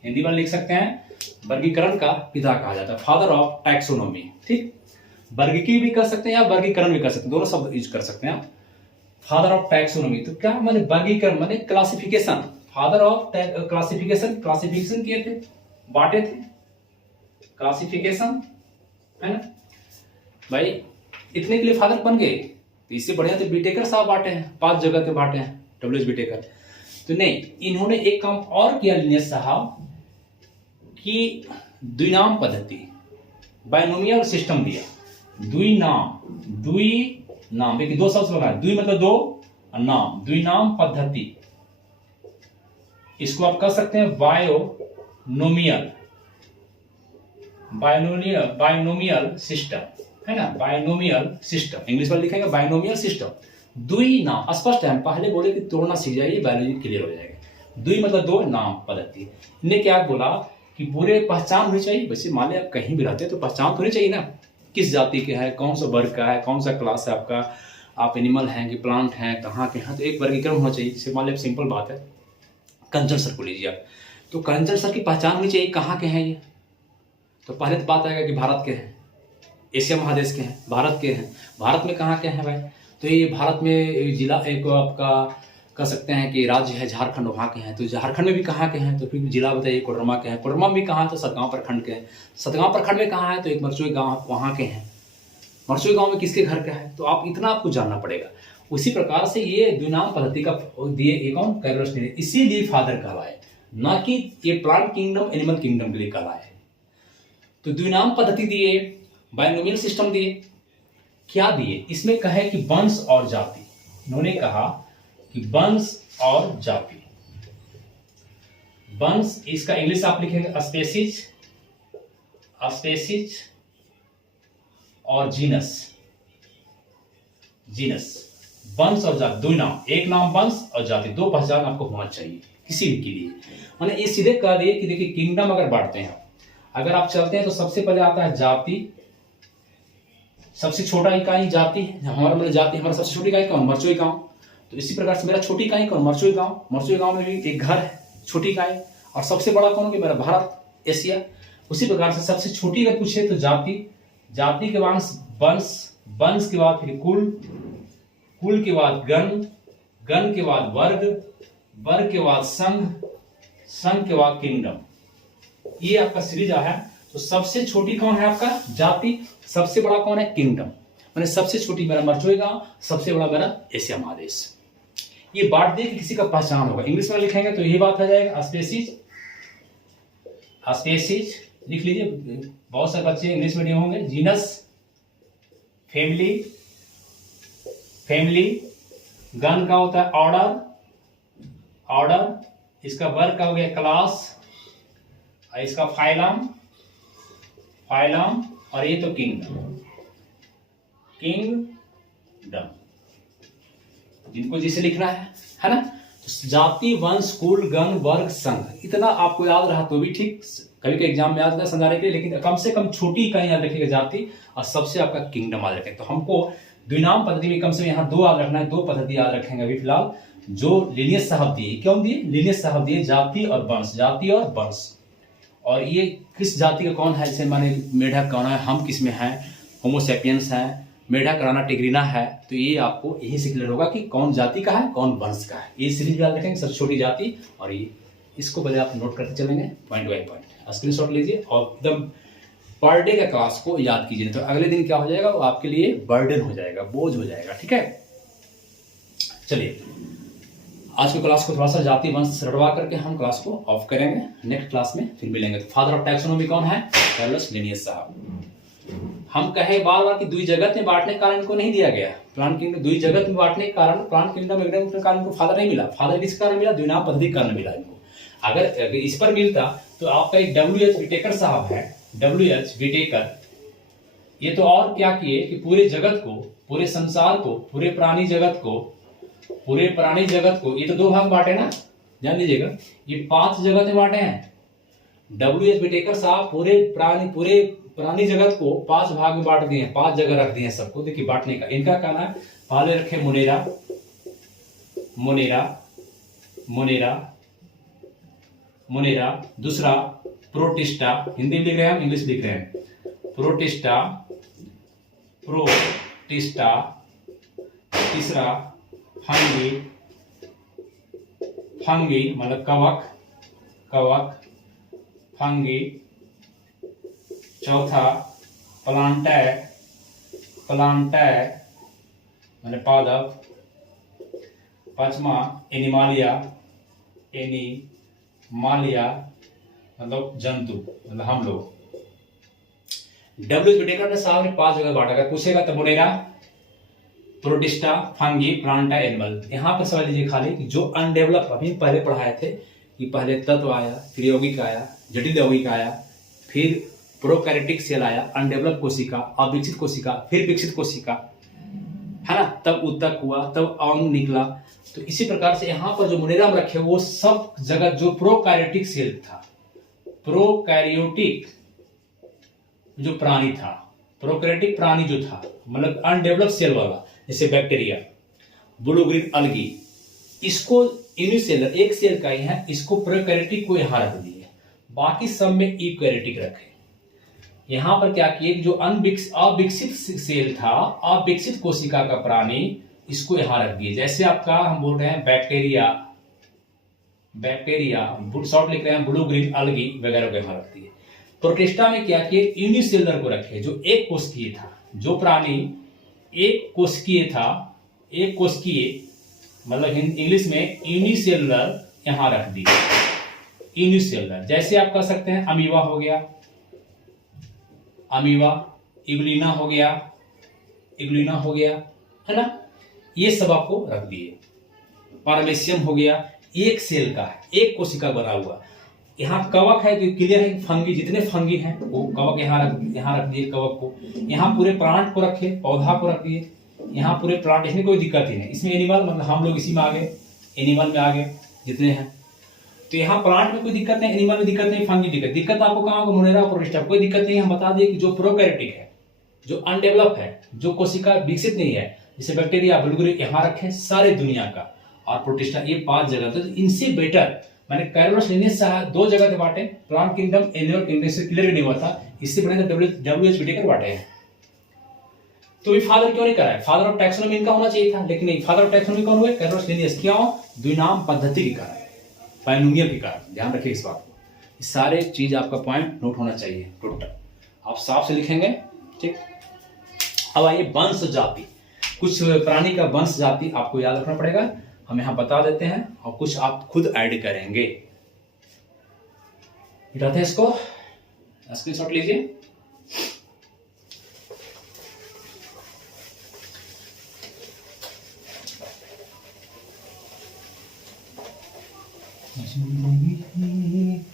हिंदी में लिख सकते हैं वर्गीकरण का पिता कहा जाता है, फादर ऑफ टैक्सोनॉमी। ठीक, वर्गीकरण भी कर सकते हैं या वर्गीकरण भी कर सकते हैं, दोनों शब्द यूज कर सकते हैं आप। फादर ऑफ टैक्सोनॉमी तो क्या माने, वर्गीकरण माने classification, father of classification, classification किए थे, बांटे थे, क्लासिफिकेशन है ना भाई। इतने के लिए फादर बन गए, तो इससे बढ़िया तो बीटेकर साहब बांटे हैं, 5 जगह पे बांटे हैं डब्ल्यूएच बीटेकर। तो नहीं, इन्होंने एक काम और किया लिनियस साहब कि द्विनाम पद्धति, बाइनोमियल सिस्टम दिया। द्विनाम, देखिए दो शब्द लगा, द्वि मतलब दो, नाम, द्विनाम पद्धति। इसको आप कह सकते हैं बायोनोमियल, बायोनोमियल सिस्टम है ना, बायोनोमियल सिस्टम, इंग्लिश में लिखेंगे बायोनोमियल सिस्टम। द्विनाम स्पष्ट है, हम पहले बोले कि तोड़ना सीख जाइए, बायोलॉजी क्लियर हो जाएगा। द्वि मतलब दो, नाम पद्धति। इन्हें क्या बोला कि पूरे पहचान होनी चाहिए। वैसे मान लिया आप कहीं भी रहते हैं तो पहचान होनी चाहिए ना, किस जाति के है, कौन सा वर्ग का है, कौन सा क्लास है आपका, आप एनिमल हैं कि प्लांट हैं, कहाँ के हैं, तो एक वर्गीकरण होना चाहिए। जैसे मान लिया सिंपल बात है, कंजर सर को लीजिए आप, तो कंजर सर की पहचान होनी चाहिए, कहाँ के हैं ये। तो पहले तो बात आएगा कि भारत के हैं, एशिया महादेश के हैं, भारत के हैं। भारत में कहाँ के हैं भाई, तो ये भारत में जिला एक आपका कह सकते हैं कि राज्य है झारखंड, वहाँ के हैं। तो झारखंड में भी कहाँ के हैं, तो फिर जिला बताइए, कोडरमा के हैं। कोडरमा में भी कहाँ, तो सतगांव प्रखंड के हैं। सतगांव प्रखंड में कहाँ है, तो एक मरचोई गांव, वहाँ के हैं। मरचोई गांव में किसके घर का है, तो आप इतना आपको जानना पड़ेगा। उसी प्रकार से ये द्विनाम पद्धति का दिए एक कौन, कैरोलस लिनियस, इसीलिए फादर कहलाए, ना कि ये प्लांट किंगडम एनिमल किंगडम के लिए कहलाए। तो द्विनाम पद्धति दिए, बाइनोमियल सिस्टम दिए, क्या दिए, इसमें कहे कि वंश और जाति। इन्होंने कहा कि वंश और जाति, वंश, इसका इंग्लिश आप लिखेंगे स्पेसीज, स्पेसीज और जीनस, जीनस, वंश और जाति, दो नाम, एक नाम वंश और जाति, दो पहचान आपको होना चाहिए किसी भी के लिए। मैंने ये सीधे कह दिए कि देखिए किंगडम अगर बांटते हैं, अगर आप चलते हैं तो सबसे पहले आता है जाति, सबसे छोटा इकाई जाति है, हमारा मतलब जाति, हमारा सबसे छोटी इकाई कौन, मरचोई गांव। तो इसी प्रकार से मेरा छोटी इकाई कौन, मरचोई गांव। मरचोई गांव में भी एक घर है, छोटी इकाई, और सबसे बड़ा कौन कि मेरा भारत, एशिया। उसी प्रकार से सबसे छोटी अगर पूछे तो जाति, जाति के बाद वंश, वंश के बाद फिर कुल, कुल के बाद गण, गण के बाद वर्ग, वर्ग के बाद संघ, संघ के बाद किंगडम। ये आपका सीरीज है। तो सबसे छोटी कौन है आपका? जाति। सबसे बड़ा कौन है? किंगडम। मैंने सबसे छोटी मेरा मर्चोई, सबसे बड़ा मेरा एशिया महादेश। ये बांट दे कि किसी का पहचान होगा। इंग्लिश में लिखेंगे तो यही बात आ जाएगा, स्पेसीज। स्पेसीज लिख लीजिए, बहुत सारे बच्चे इंग्लिश मीडियम होंगे। Genus, family, family. गण का होता है ऑर्डर, ऑर्डर। इसका वर्ग का हो गया क्लास, इसका फाइलम, फाइलम। और ये तो किंगडम, किंगडम, जिनको जिसे लिखना है ना। तो जाति, वंश, कुल, गण, वर्ग, संघ, इतना आपको याद रहा तो भी ठीक, कभी के एग्जाम में याद रहा समझाने के लिए, लेकिन कम से कम छोटी इकाई याद रखिएगा जाति, और सबसे आपका किंगडम याद रखें। तो हमको द्विनाम पद्धति में कम से कम यहाँ 2 याद रखना है, 2 पद्धति याद रखेंगे अभी फिलहाल। जो लीनियस साहब दिए, क्यों दिए लीनियस साहब दिए? जाति और वंश, जाति और वंश। और ये किस जाति का कौन है? जैसे माने मेढक कौन है, हम किस में हैं, होमोसेपियंस हैं, मेढक, राणा, टिग्रीना है। तो ये आपको यही से क्लियर होगा कि कौन जाति का है, कौन वंश का है। ये सीरीज याद रखेंगे, सबसे छोटी जाति। और ये इसको पहले आप नोट करते चलेंगे पॉइंट बाय पॉइंट, स्क्रीनशॉट लीजिए और एकदम पर डे का क्लास को याद कीजिए। तो अगले दिन क्या हो जाएगा, वो आपके लिए बर्डन हो जाएगा, बोझ हो जाएगा। ठीक है, चलिए आज की क्लास को थोड़ा सा जाति वंश रटवा करके हम क्लास को ऑफ करेंगे। नेक्स्ट क्लास में फिर मिलेंगे। तो फादर ऑफ टैक्सोनॉमी कौन है? कार्लस लिनियस साहब। हम कहे बार बार कि दुई जगत में बांटने के कारण इनको नहीं दिया गया प्लांट किंगडम। दुई जगत में बांटने के कारण प्लांट किंगडम एकदम के कारण इनको फादर नहीं मिला। फादर किस कारण मिला? द्विनाम पद्धति कारण मिला इनको। अगर इस पर मिलता तो आपका एक WH विटेकर साहब है, WH विटेकर, ये तो और क्या किए कि पूरे जगत को, पूरे संसार को, पूरे प्राणी जगत को, पूरे प्राणी जगत को, ये तो 2 भाग बांटे ना, जान लीजिएगा, ये 5 जगत में बांटे हैं। WH विटेकर साहब पूरे प्राणी जगत को 5 भाग में बांट दिए हैं, 5 जगह रख दिए हैं सबको। देखिए बांटने का इनका कहना है, पहले रखे मुनेरा, मुनेरा, मुनेरा, मुनेरा। दूसरा प्रोटिस्टा, हिंदी में लिख रहे हैं हम, इंग्लिश लिख रहे हैं, प्रोटिस्टा, प्रोटिस्टा। तीसरा फंगी, फंगी मतलब कवक, कवक, फंगी। चौथा प्लांटै, प्लांटै मतलब पादप। पांचवा एनिमालिया, एनिमालिया मतलब जंतु, मतलब हम लोग। WH विटेकर ने साहब ने 5 जगह बांटा। अगर पूछेगा तो मुनेरा, प्रोटिस्टा, फंगी, प्लांटा, एनिमल। यहाँ पर समझ लीजिए खाली कि जो अनडेवलप, अभी पहले पढ़ाए थे कि पहले तत्व आया, फिर यौगिक आया, जटिल यौगिक आया, फिर प्रोकैरियोटिक सेल आया, अनडेवलप कोशिका, अविकसित कोशिका, फिर विकसित कोशिका, है ना, तब उत्तक हुआ, तब अंग निकला। तो इसी प्रकार से यहाँ पर जो मुनेरा में रखे वो सब जगह जो प्रोकैरियोटिक सेल था, प्रोकैरियोटिक जो प्राणी था, प्रोकैरियोटिक प्राणी जो था, मतलब अनडेवलप सेल वाला, जैसे बैक्टीरिया, ब्लू ग्रीन अलगी, इसको यूनिसेलर एक सेल का ही है, इसको प्रोकैरियोटिक को यहां रख दिए, बाकी सब में यूकैरियोटिक रखे। यहां पर क्या किए, जो अविकसित सेल था, अविकसित कोशिका का प्राणी, इसको यहां रख दिए। जैसे आपका हम बोल रहे हैं बैक्टीरिया, बैक्टीरिया शॉर्ट लिख रहे हैं, ब्लू ग्रीन अलगी वगैरह को यहां रख दिए। प्रोटिस्टा में क्या किए, यूनिसेलर को रखे, जो एक कोशिकीय था, जो प्राणी एक कोशिकीय था, एक कोशिकीय मतलब इंग्लिश में यूनिसेलुलर, यहां रख दिए यूनिसेलुलर। जैसे आप कह सकते हैं अमीबा हो गया, अमीबा, इग्लिना हो गया, इग्लिना हो गया, है ना, ये सब आपको रख दिए। पारामेशियम हो गया, एक सेल का है, एक कोशिका बना हुआ। यहाँ कवक है, जो क्लियर है, फंगी, जितने फंगी हैं वो कवक यहाँ रख दिए कवक को। यहाँ पूरे प्लांट को रखे, पौधा को रख दिए, यहाँ पूरे प्लांट, इसमें कोई दिक्कत ही नहीं। इसमें एनिमल मतलब हम लोग इसी में आ गए, एनिमल में आ गए जितने हैं। तो यहाँ प्लांट में कोई दिक्कत नहीं, एनिमल में दिक्कत नहीं, फंगी दिक्कत आपको कहाँ होगा, मुनेरा, प्रोटिस्टा कोई दिक्कत नहीं। हम बता दिए कि जो प्रोकैरियोटिक है, जो अनडेवलप है, जो कोशिका विकसित नहीं है, जैसे बैक्टीरिया, ब्लू ग्रीन यहाँ रखे सारे दुनिया का, और प्रोटिस्टा ये 5 जगह। तो इनसे बेटर मैंने कार्लस लिनियस से 2 जगह से बांटे, प्लांट किंगडम, एनिमल किंगडम से क्लियर नहीं हुआ था, इससे बड़े WH विटेकर बांटे हैं। तो ये फादर क्यों नहीं कराया? फादर ऑफ टैक्सोनॉमी इनका होना चाहिए था, लेकिन नहीं। फादर ऑफ टैक्सोनॉमी कौन हुए? Carolus Linnaeus. क्यों? द्विनाम पद्धति के कारण, बायनोमियल के कारण। ध्यान रखिए इस बात को। सारे चीज आपका पॉइंट नोट होना चाहिए टोटल, आप साफ से लिखेंगे, ठीक। अब आइए वंश जाति, कुछ प्राणी का वंश जाति आपको याद रखना पड़ेगा, हम यहां बता देते हैं और कुछ आप खुद ऐड करेंगे। मिटाते हैं इसको, स्क्रीनशॉट लीजिए।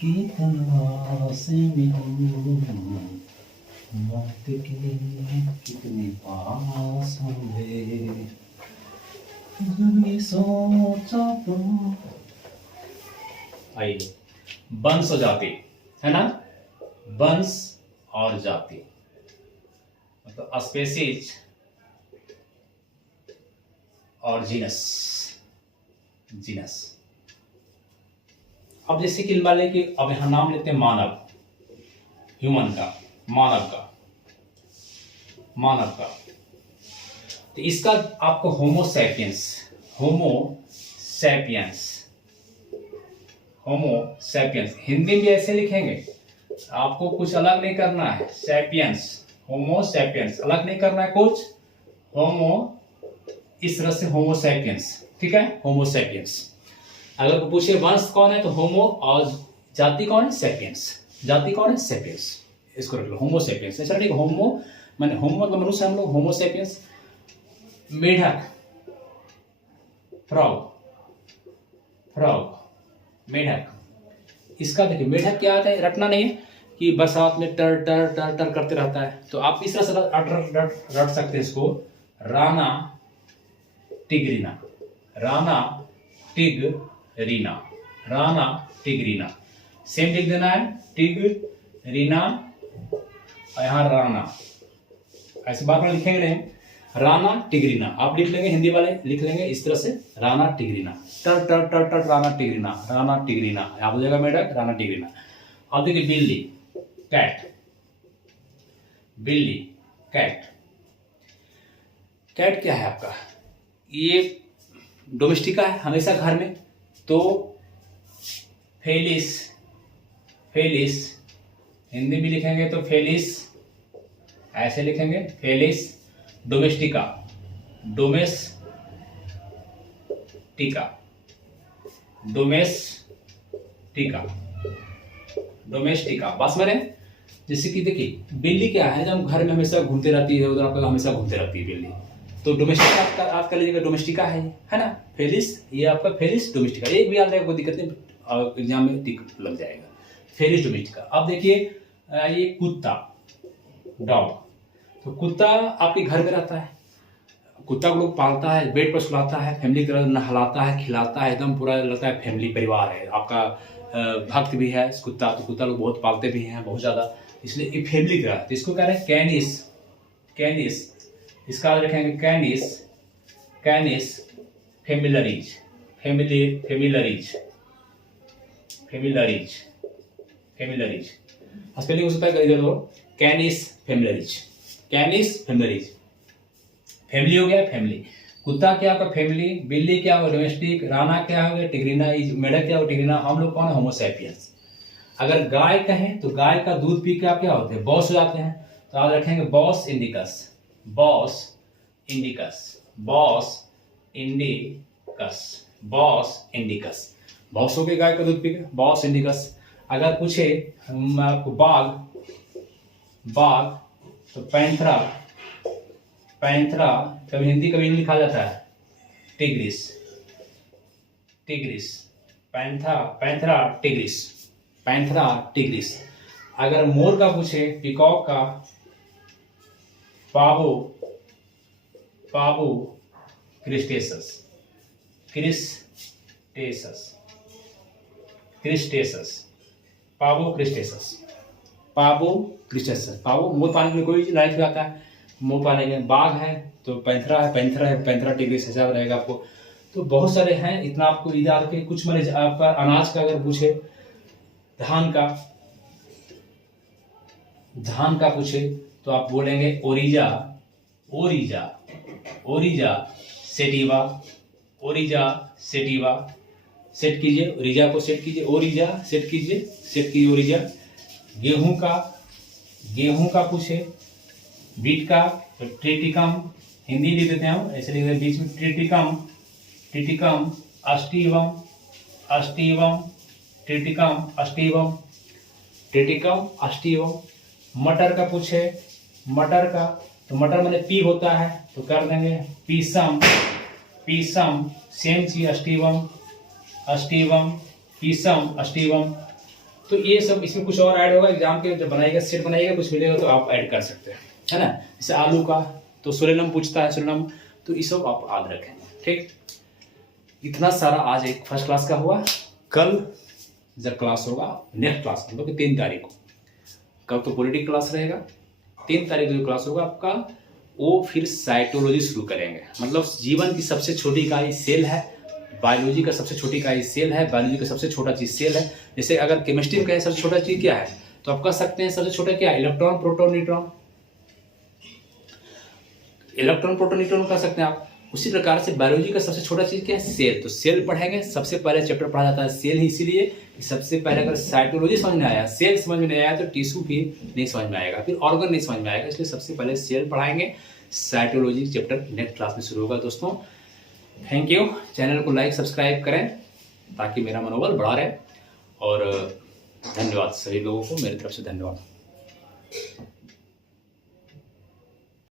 की तलाश में मौत के कितने पास हुए, सोचा तो। आइए, वंश और जाति है ना, वंश और जाति मतलब स्पेसीज और जीनस। जीनस अब जैसे कि मान लें कि अब यहां नाम लेते हैं मानव, ह्यूमन का, मानव का, मानव का। तो इसका आपको Homo sapiens, Homo sapiens, Homo sapiens Hindi में ऐसे लिखेंगे, आपको कुछ अलग नहीं करना है। सैपियंस, होमो सैपियंस, अलग नहीं करना है कुछ। होमो इस तरह से होमो सैपियंस, ठीक है, होमो सैपियंस। अगर पूछे वंश कौन है तो होमो, और जाति कौन है? सैपियंस। जाति कौन है? सैपियंस। इसको रख लो, होमो सैपियंस। ऐसा ठीक, होमो माने होमो मतलब मनुष्य, हम लोग होमो सैपियंस। मेढक, फ्रॉग, फ्रॉग, मेढक। इसका देखिए मेढक क्या आता है, रटना नहीं है कि बरसात में टर टर टर टर करते रहता है, तो आप इस तरह से रट सकते हैं इसको, Rana tigrina, Rana tigrina, Rana tigrina. Same लिख देना है, टिग्रीना और यहाँ राना, ऐसे बार बार लिखेंगे नहीं, राना टिग्रीना। आप लिख लेंगे, हिंदी वाले लिख लेंगे इस तरह से, राना टिग्रीना, टर टर टर टर राना टिग्रीना, राना टिग्रीना। आप हो जाएगा मेढक, राना टिग्रीना। अब देखिए बिल्ली, कैट, बिल्ली, कैट। कैट क्या है आपका? ये डोमेस्टिका है, हमेशा घर में। तो फेलिस, फेलिस हिंदी में लिखेंगे तो फेलिस ऐसे लिखेंगे, Felis domestica, domestica, domestica, domestica. बस मेरे जैसे कि देखिए बिल्ली क्या है, जब घर में हमेशा घूमते रहती है, उधर आपका हमेशा घूमते रहती है बिल्ली, तो डोमेस्टिका आप कर लीजिएगा, डोमेस्टिका है ना। फेलिस, ये आपका फेलिस डोमेस्टिका, एक भी याद रहेगा, कोई दिक्कत नहीं, एग्जाम में टिक लग जाएगा, फेलिस डोमेस्टिका। अब देखिए ये कुत्ता, डॉग। तो कुत्ता आपके घर में रहता है, कुत्ता को लोग पालता है, बेड पर सुलाता है, फैमिली की तरह नहलाता है, खिलाता है, एकदम पूरा लगता है फैमिली परिवार है आपका, भक्त भी है इस कुत्ता। तो कुत्ता लोग बहुत पालते भी हैं, बहुत ज़्यादा, इसलिए ये फैमिली की तरह। तो इसको कह रहे हैं कैनिस, कैनिस। इसका रखेंगे कैनिस, कैनिस फेमिलरीज, फेमिलरीज, फेमिलरीज, फेमिलरीज। स्पेलिंग हो सकता है इधर दो, कैनिस फेमिलरीज, कैनिस फेमिलरीज। फैमिली हो गया, फैमिली। कुत्ता क्या होगा? फैमिली। बिल्ली क्या होगा? डोमेस्टिक। राना क्या होगा? टिग्रीना। मेढक क्या होगा? टिग्रीना। हम लोग कौन है? Homo sapiens. अगर गाय कहें तो गाय का दूध पी के आप क्या होते हैं? बॉस हो जाते हैं। तो आप रखेंगे Bos indicus, Bos indicus, Bos indicus, Bos indicus. Boss हो गए गाय का दूध पी के, बॉस इंडिकस। अगर पूछे आपको बाघ, बाघ तो पैंथरा, पैंथरा कभी हिंदी कभी लिखा जाता है tigris, tigris, panthera, panthera tigris, panthera tigris. अगर मोर का पूछे, पिकॉक का, पाबो, पाबो क्रिस्टेसस, क्रिस्टेसस, क्रिस्टेसस, पाबो क्रिस्टेसस, पाबो क्रिस्टेसस। पाबो मोर पानी में कोई लाइफ में आता है, मोर पानी में। बाघ है तो पैंथरा है, पैंथरा है, पैंथरा टिग्रिस ऐसा रहेगा आपको। तो बहुत सारे हैं, इतना आपको याद रखें। कुछ मैंने आपका अनाज का अगर पूछे, धान का, धान का पूछे तो आप बोलेंगे ओरिजा, ओरिजा, ओरिजा सेटिवा, ओरिजा सेटिवा। सेट कीजिए, ओरिजा को सेट कीजिए, ओरिजा सेट कीजिए, सेट कीजिए ओरिजा। गेहूं का, गेहूं का पूछे, बीट का तो ट्रिटिकम, हिंदी लिख देते हैं हम, ऐसे लिख देते हैं बीच में ट्रिटिकम, ट्रिटिकम अस्टिवम, अस्टिवम, ट्रिटिकम अस्टिवम, ट्रिटिकम अस्टिवम। मटर का पूछे, मटर का तो मटर मैंने पी होता है तो कर देंगे पीसम, पीसम सेम चीज अस्टिवम, अस्टिवम, पीसम अस्टिवम। तो ये सब इसमें कुछ और ऐड होगा, एग्जाम के जब बनाएगा सेट बनाइएगा कुछ मिलेगा तो आप ऐड कर सकते हैं, है ना। जैसे आलू का तो सोलेनम पूछता है, सोलेनम, तो ये सब आप याद रखेंगे, ठीक। इतना सारा आज एक फर्स्ट क्लास का हुआ। कल जब क्लास होगा नेक्स्ट क्लास हम लोग 3 तारीख को, कल तो पॉलिटिक क्लास रहेगा, 3 तारीख को जो क्लास होगा आपका वो फिर साइटोलॉजी शुरू करेंगे। मतलब जीवन की सबसे छोटी इकाई सेल है, बायोलॉजी का सबसे छोटी इकाई सेल है, बायोलॉजी का सबसे छोटा चीज सेल है। जैसे अगर केमिस्ट्री में कहें सबसे छोटा चीज क्या है तो आप कह सकते हैं सबसे छोटा क्या है, electron proton neutron, electron proton neutron कह सकते हैं आप। उसी प्रकार से बायोलॉजी का सबसे छोटा चीज क्या है, सेल। तो सेल पढ़ेंगे, सबसे पहले चैप्टर पढ़ा जाता है सेल ही, इसीलिए कि सबसे पहले अगर साइटोलॉजी समझ में आया, सेल समझ में नहीं आया तो टिश्यू भी नहीं समझ में आएगा, फिर ऑर्गन नहीं समझ में आएगा। इसलिए सबसे पहले सेल पढ़ाएंगे, साइटोलॉजी चैप्टर नेक्स्ट क्लास में शुरू होगा दोस्तों। Thank you. चैनल को लाइक सब्सक्राइब करें ताकि मेरा मनोबल बढ़ा रहे, और धन्यवाद सभी लोगों को, मेरी तरफ से धन्यवाद।